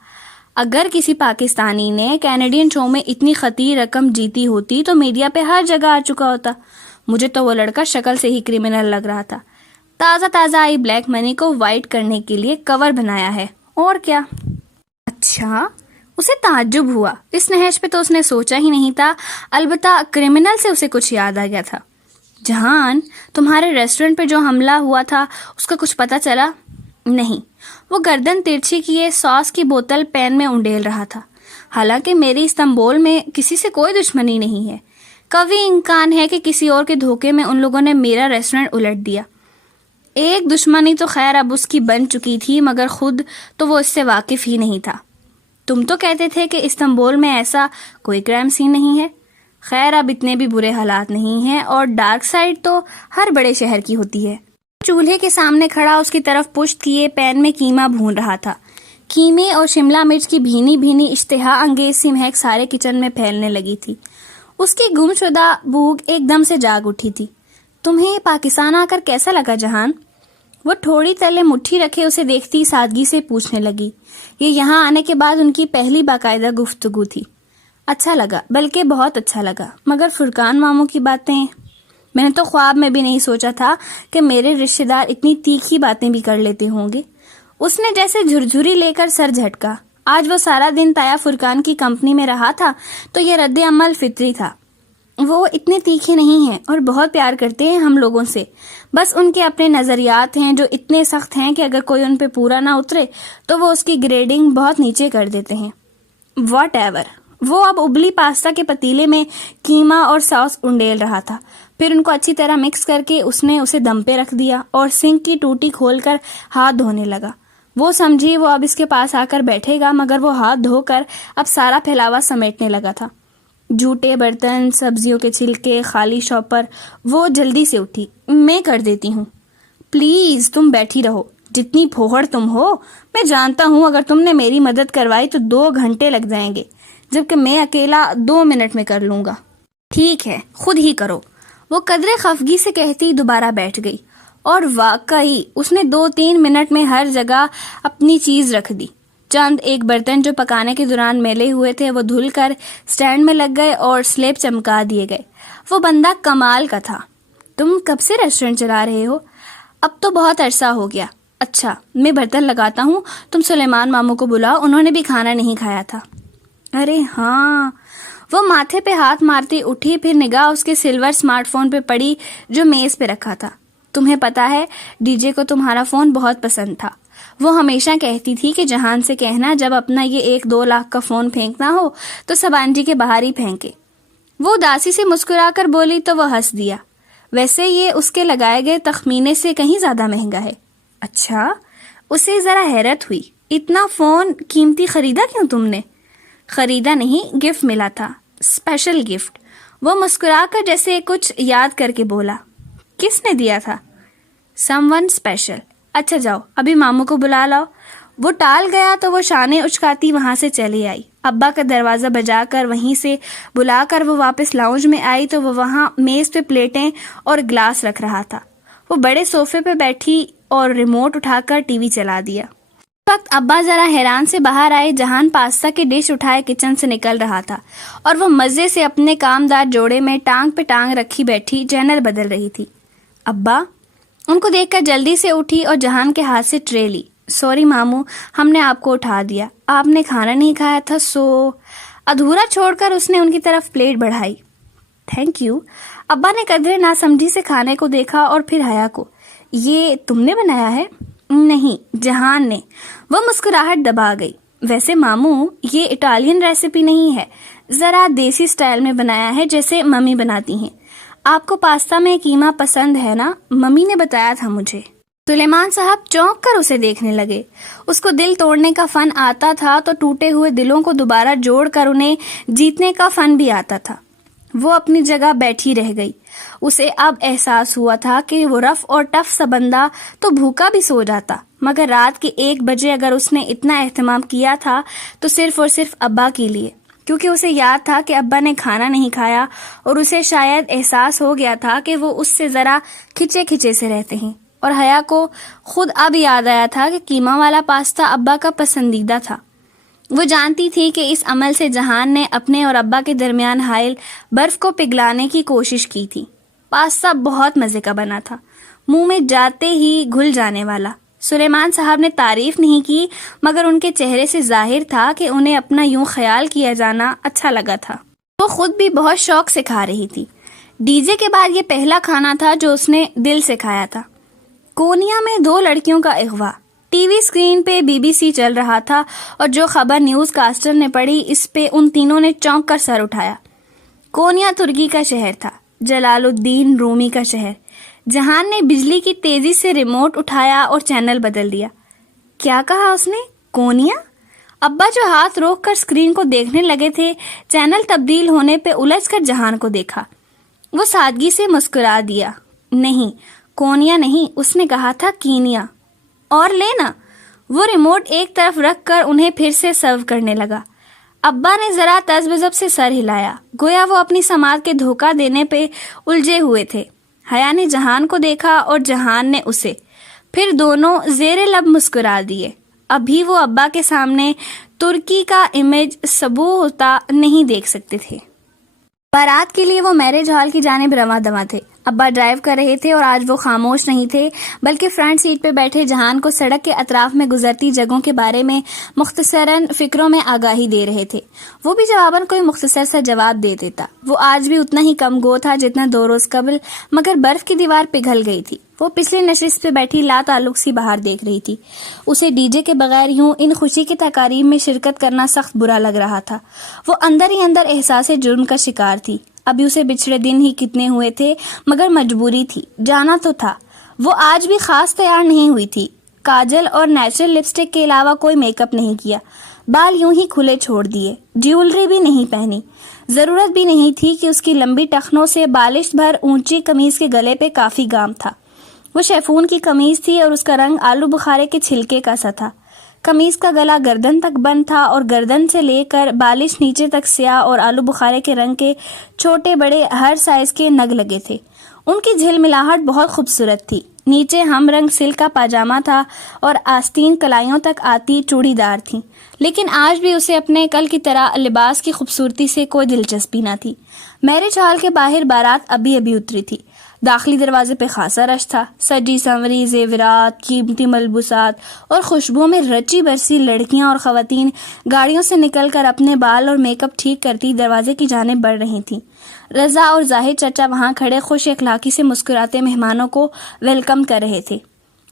اگر کسی پاکستانی نے کینیڈین شو میں اتنی خطیر رقم جیتی ہوتی تو میڈیا پہ ہر جگہ آ چکا ہوتا۔ مجھے تو وہ لڑکا شکل سے ہی کرمنل لگ رہا تھا۔ تازہ آئی بلیک منی کو وائٹ کرنے کے لیے کور بنایا ہے، اور کیا؟ اچھا، اسے تعجب ہوا۔ اس نہج پہ تو اس نے سوچا ہی نہیں تھا، البتہ کرمنل سے اسے کچھ یاد آ گیا تھا۔ جہان، تمہارے ریسٹورنٹ پہ جو حملہ ہوا تھا اس کا کچھ پتہ چلا؟ نہیں۔ وہ گردن ترچھی کیے ساس کی بوتل پین میں انڈیل رہا تھا۔ حالانکہ میری استنبول میں کسی سے کوئی دشمنی نہیں ہے، قوی امکان ہے کہ کسی اور کے دھوکے میں ان لوگوں نے میرا ریسٹورنٹ الٹ دیا۔ ایک دشمنی تو خیر اب اس کی بن چکی تھی، مگر خود تو وہ اس سے واقف ہی نہیں تھا۔ تم تو کہتے تھے کہ استنبول میں ایسا کوئی کرائم سین نہیں ہے۔ خیر اب اتنے بھی برے حالات نہیں ہیں، اور ڈارک سائڈ تو ہر بڑے شہر کی ہوتی ہے۔ چولہے کے سامنے کھڑا اس کی طرف پشت کیے پین میں قیمہ بھون رہا تھا۔ قیمے اور شملہ مرچ کی بھینی بھینی اشتہا انگیز سی مہک سارے کچن میں پھیلنے لگی تھی۔ اس کی گم شدہ بھوک ایک دم سے جاگ اٹھی تھی۔ تمہیں پاکستان آ کر کیسا لگا جہان؟ وہ تھوڑی تلے مٹھی رکھے اسے دیکھتی سادگی سے پوچھنے لگی۔ یہ یہاں آنے کے بعد ان کی پہلی باقاعدہ گفتگو تھی۔ اچھا لگا، بلکہ بہت اچھا لگا، مگر فرقان ماموں کی باتیں، میں نے تو خواب میں بھی نہیں سوچا تھا کہ میرے رشتے دار اتنی تیکھی باتیں بھی کر لیتے ہوں گے۔ اس نے جیسے جھرجھری لے کر سر جھٹکا۔ آج وہ سارا دن تایا فرقان کی کمپنی میں رہا تھا تو یہ رد عمل فطری تھا۔ وہ اتنے تیکھے نہیں ہیں اور بہت پیار کرتے ہیں ہم لوگوں سے، بس ان کے اپنے نظریات ہیں جو اتنے سخت ہیں کہ اگر کوئی ان پہ پورا نہ اترے تو وہ اس کی گریڈنگ بہت نیچے کر دیتے ہیں۔ What ever. وہ اب ابلی پاستا کے پتیلے میں قیمہ اور ساس انڈیل رہا تھا، پھر ان کو اچھی طرح مکس کر کے اس نے اسے دم پہ رکھ دیا اور سنک کی ٹوٹی کھول کر ہاتھ دھونے لگا۔ وہ سمجھی وہ اب اس کے پاس آ کر بیٹھے گا، مگر وہ ہاتھ دھو کر اب سارا پھیلاوا سمیٹنے لگا تھا۔ جھوٹے برتن، سبزیوں کے چھلکے، خالی شاپر۔ وہ جلدی سے اٹھی۔ میں کر دیتی ہوں۔ پلیز تم بیٹھی رہو، جتنی پھوہڑ تم ہو میں جانتا ہوں، اگر تم نے میری مدد کروائی تو 2 گھنٹے لگ جائیں گے، جبکہ میں اکیلا 2 منٹ میں کر لوں گا۔ ٹھیک ہے، خود ہی کرو، وہ قدرے خفگی سے کہتی دوبارہ بیٹھ گئی، اور واقعی اس نے 2-3 منٹ میں ہر جگہ اپنی چیز رکھ دی۔ چند ایک برتن جو پکانے کے دوران میلے ہوئے تھے وہ دھل کر سٹینڈ میں لگ گئے اور سلیب چمکا دیے گئے۔ وہ بندہ کمال کا تھا۔ تم کب سے ریسٹورنٹ چلا رہے ہو؟ اب تو بہت عرصہ ہو گیا۔ اچھا، میں برتن لگاتا ہوں، تم سلیمان ماموں کو بلاؤ، انہوں نے بھی کھانا نہیں کھایا تھا۔ ارے ہاں۔ وہ ماتھے پہ ہاتھ مارتی اٹھی، پھر نگاہ اس کے سلور سمارٹ فون پہ پڑی جو میز پہ رکھا تھا۔ تمہیں پتا ہے ڈی جے کو تمہارا فون بہت پسند تھا۔ وہ ہمیشہ کہتی تھی کہ جہان سے کہنا جب اپنا یہ 1-2 لاکھ کا فون پھینکنا ہو تو سبانجی کے باہر ہی پھینکے۔ وہ اداسی سے مسکرا کر بولی تو وہ ہنس دیا۔ ویسے یہ اس کے لگائے گئے تخمینے سے کہیں زیادہ مہنگا ہے۔ اچھا؟ اسے ذرا حیرت ہوئی۔ اتنا فون قیمتی خریدا کیوں تم نے؟ خریدا نہیں، گفٹ ملا تھا، اسپیشل گفٹ۔ وہ مسکرا کر جیسے کچھ یاد کر کے بولا۔ کس نے دیا تھا؟ Some one special. اچھا جاؤ ابھی ماموں کو بلا لاؤ۔ وہ ٹال گیا تو وہ شانے اچکاتی وہاں سے چلی آئی۔ ابا کا دروازہ بجا کر وہیں سے بلا کر وہ واپس لاؤنج میں آئی تو وہ وہاں میز پہ پلیٹیں اور گلاس رکھ رہا تھا۔ وہ بڑے صوفے پہ بیٹھی اور ریموٹ اٹھا کر ٹی وی چلا دیا۔ اس وقت ابا ذرا حیران سے باہر آئے۔ جہان پاستا کی ڈش اٹھائے کچن سے نکل رہا تھا اور وہ مزے سے اپنے کامدار جوڑے میں ٹانگ پہ ٹانگ رکھی بیٹھی چینل بدل رہی تھی۔ ابا ان کو دیکھ کر جلدی سے اٹھی اور جہان کے ہاتھ سے ٹرے لی۔ سوری ماموں، ہم نے آپ کو اٹھا دیا، آپ نے کھانا نہیں کھایا تھا سو۔ ادھورا چھوڑ کر اس نے ان کی طرف پلیٹ بڑھائی۔ Thank you. ابا نے قدرے ناسمجھی سے کھانے کو دیکھا اور پھر حیا کو۔ یہ تم نے بنایا ہے؟ نہیں، جہان نے۔ وہ مسکراہٹ دبا گئی۔ ویسے ماموں یہ اٹالین ریسیپی نہیں ہے، ذرا دیسی سٹائل میں بنایا ہے جیسے ممی بناتی ہیں۔ آپ کو پاستا میں قیمہ پسند ہے نا؟ ممی نے بتایا تھا مجھے۔ سلیمان صاحب چونک کر اسے دیکھنے لگے۔ اس کو دل توڑنے کا فن آتا تھا تو ٹوٹے ہوئے دلوں کو دوبارہ جوڑ کر انہیں جیتنے کا فن بھی آتا تھا۔ وہ اپنی جگہ بیٹھی رہ گئی۔ اسے اب احساس ہوا تھا کہ وہ رف اور ٹف سا بندہ تو بھوکا بھی سو جاتا، مگر رات کے 1 بجے اگر اس نے اتنا اہتمام کیا تھا تو صرف اور صرف ابا کے لیے، کیونکہ اسے یاد تھا کہ ابا نے کھانا نہیں کھایا اور اسے شاید احساس ہو گیا تھا کہ وہ اس سے ذرا کھچے کھچے سے رہتے ہیں۔ اور حیا کو خود اب یاد آیا تھا کہ قیمہ والا پاستا ابا کا پسندیدہ تھا۔ وہ جانتی تھی کہ اس عمل سے جہان نے اپنے اور ابا کے درمیان حائل برف کو پگھلانے کی کوشش کی تھی۔ پاستا بہت مزے کا بنا تھا، منہ میں جاتے ہی گھل جانے والا۔ سلیمان صاحب نے تعریف نہیں کی مگر ان کے چہرے سے ظاہر تھا کہ انہیں اپنا یوں خیال کیا جانا اچھا لگا تھا۔ وہ خود بھی بہت شوق سے کھا رہی تھی۔ ڈی جے کے بعد یہ پہلا کھانا تھا جو اس نے دل سے کھایا تھا۔ کونیا میں 2 لڑکیوں کا اغوا۔ ٹی وی اسکرین پہ BBC چل رہا تھا اور جو خبر نیوز کاسٹر نے پڑھی اس پہ ان تینوں نے چونک کر سر اٹھایا۔ کونیا ترکی کا شہر تھا، جلال الدین رومی کا شہر۔ جہان نے بجلی کی تیزی سے ریموٹ اٹھایا اور چینل بدل دیا۔ کیا کہا اس نے؟ کونیا؟ ابا جو ہاتھ روک کر اسکرین کو دیکھنے لگے تھے، چینل تبدیل ہونے پہ الجھ کر جہان کو دیکھا۔ وہ سادگی سے مسکرا دیا۔ نہیں، کونیا نہیں، اس نے کہا تھا کینیا۔ اور لینا۔ وہ ریموٹ ایک طرف رکھ کر انہیں پھر سے سرو کرنے لگا۔ ابا نے ذرا تذبذب سے سر ہلایا، گویا وہ اپنی سماعت کے دھوکہ دینے پہ الجھے ہوئے تھے۔ حیا نے جہان کو دیکھا اور جہان نے اسے، پھر دونوں زیر لب مسکرا دیے۔ ابھی وہ ابا کے سامنے ترکی کا امیج سبو ہوتا نہیں دیکھ سکتے تھے۔ بارات کے لیے وہ میرج ہال کی جانب رواں دواں تھے۔ ابا ڈرائیو کر رہے تھے اور آج وہ خاموش نہیں تھے بلکہ فرنٹ سیٹ پہ بیٹھے جہان کو سڑک کے اطراف میں گزرتی جگہوں کے بارے میں مختصراً فکروں میں آگاہی دے رہے تھے۔ وہ بھی جواباً کوئی مختصر سا جواب دے دیتا۔ وہ آج بھی اتنا ہی کم گو تھا جتنا 2 روز قبل، مگر برف کی دیوار پگھل گئی تھی۔ وہ پچھلی نشست پہ بیٹھی لا تعلق سی باہر دیکھ رہی تھی۔ اسے ڈی جے کے بغیر یوں ان خوشی کی تقاریب میں شرکت کرنا سخت برا لگ رہا تھا۔ وہ اندر ہی اندر احساس جرم کا شکار تھی۔ ابھی اسے بچھڑے دن ہی کتنے ہوئے تھے مگر مجبوری تھی، جانا تو تھا۔ وہ آج بھی خاص تیار نہیں ہوئی تھی۔ کاجل اور نیچرل لپسٹک کے علاوہ کوئی میک اپ نہیں کیا، بال یوں ہی کھلے چھوڑ دیے، جیولری بھی نہیں پہنی۔ ضرورت بھی نہیں تھی کہ اس کی لمبی ٹخنوں سے بالش بھر اونچی قمیض کے گلے پہ کافی گام تھا۔ وہ شیفون کی قمیض تھی اور اس کا رنگ آلو بخارے کے چھلکے کا سا تھا۔ قمیض کا گلا گردن تک بند تھا اور گردن سے لے کر بالش نیچے تک سیاہ اور آلو بخارے کے رنگ کے چھوٹے بڑے ہر سائز کے نگ لگے تھے۔ ان کی جھل ملاہٹ بہت خوبصورت تھی۔ نیچے ہم رنگ سلک کا پاجامہ تھا اور آستین کلائیوں تک آتی چوڑی دار تھیں، لیکن آج بھی اسے اپنے کل کی طرح لباس کی خوبصورتی سے کوئی دلچسپی نہ تھی۔ میرج ہال کے باہر بارات ابھی اتری تھی۔ داخلی دروازے پہ خاصا رش تھا۔ سجی سنوری زیورات، قیمتی ملبوسات اور خوشبوؤں میں رچی برسی لڑکیاں اور خواتین گاڑیوں سے نکل کر اپنے بال اور میک اپ ٹھیک کرتی دروازے کی جانب بڑھ رہی تھیں۔ رضا اور زاہد چچا وہاں کھڑے خوش اخلاقی سے مسکراتے مہمانوں کو ویلکم کر رہے تھے۔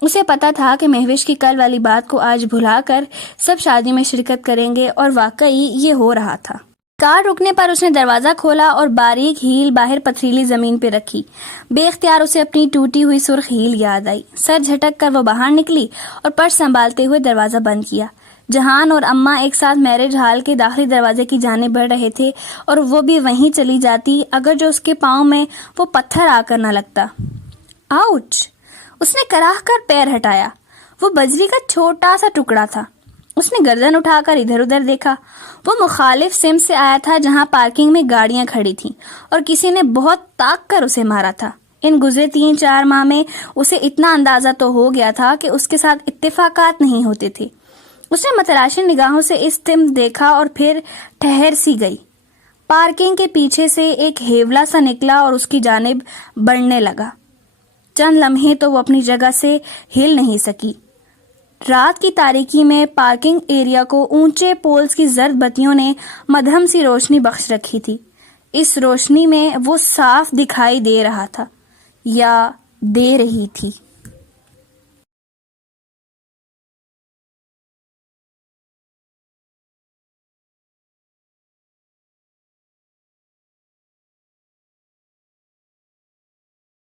اسے پتا تھا کہ مہوش کی کل والی بات کو آج بھلا کر سب شادی میں شرکت کریں گے اور واقعی یہ ہو رہا تھا۔ کار رکنے پر اس نے دروازہ کھولا اور باریک ہیل باہر پتھریلی زمین پہ رکھی۔ بے اختیار اسے اپنی ٹوٹی ہوئی سرخ ہیل یاد آئی۔ سر جھٹک کر وہ باہر نکلی اور پرس سنبھالتے ہوئے دروازہ بند کیا۔ جہان اور اماں ایک ساتھ میرج ہال کے داخلی دروازے کی جانب بڑھ رہے تھے اور وہ بھی وہیں چلی جاتی اگر جو اس کے پاؤں میں وہ پتھر آ کر نہ لگتا۔ آؤچ! اس نے کراہ کر پیر ہٹایا۔ وہ بجری کا چھوٹا سا ٹکڑا تھا۔ اس نے گردن اٹھا کر ادھر ادھر دیکھا. وہ مخالف سمت سے آیا تھا جہاں پارکنگ میں گاڑیاں کھڑی تھیں اور کسی نے بہت طاق کر اسے مارا تھا. ان گزرے 3-4 ماہ میں اسے اتنا اندازہ تو ہو گیا تھا کہ اس کے ساتھ اتفاقات نہیں ہوتے تھے. اس نے متلاشی نگاہوں سے اس سمت دیکھا اور پھر ٹھہر سی گئی. پارکنگ کے پیچھے سے ایک ہیولا سا نکلا اور اس کی جانب بڑھنے لگا. چند لمحے تو وہ اپنی جگہ سے ہل نہیں سکی. رات کی تاریکی میں پارکنگ ایریا کو اونچے پولز کی زرد بتیوں نے مدھم سی روشنی بخش رکھی تھی. اس روشنی میں وہ صاف دکھائی دے رہا تھا یا دے رہی تھی.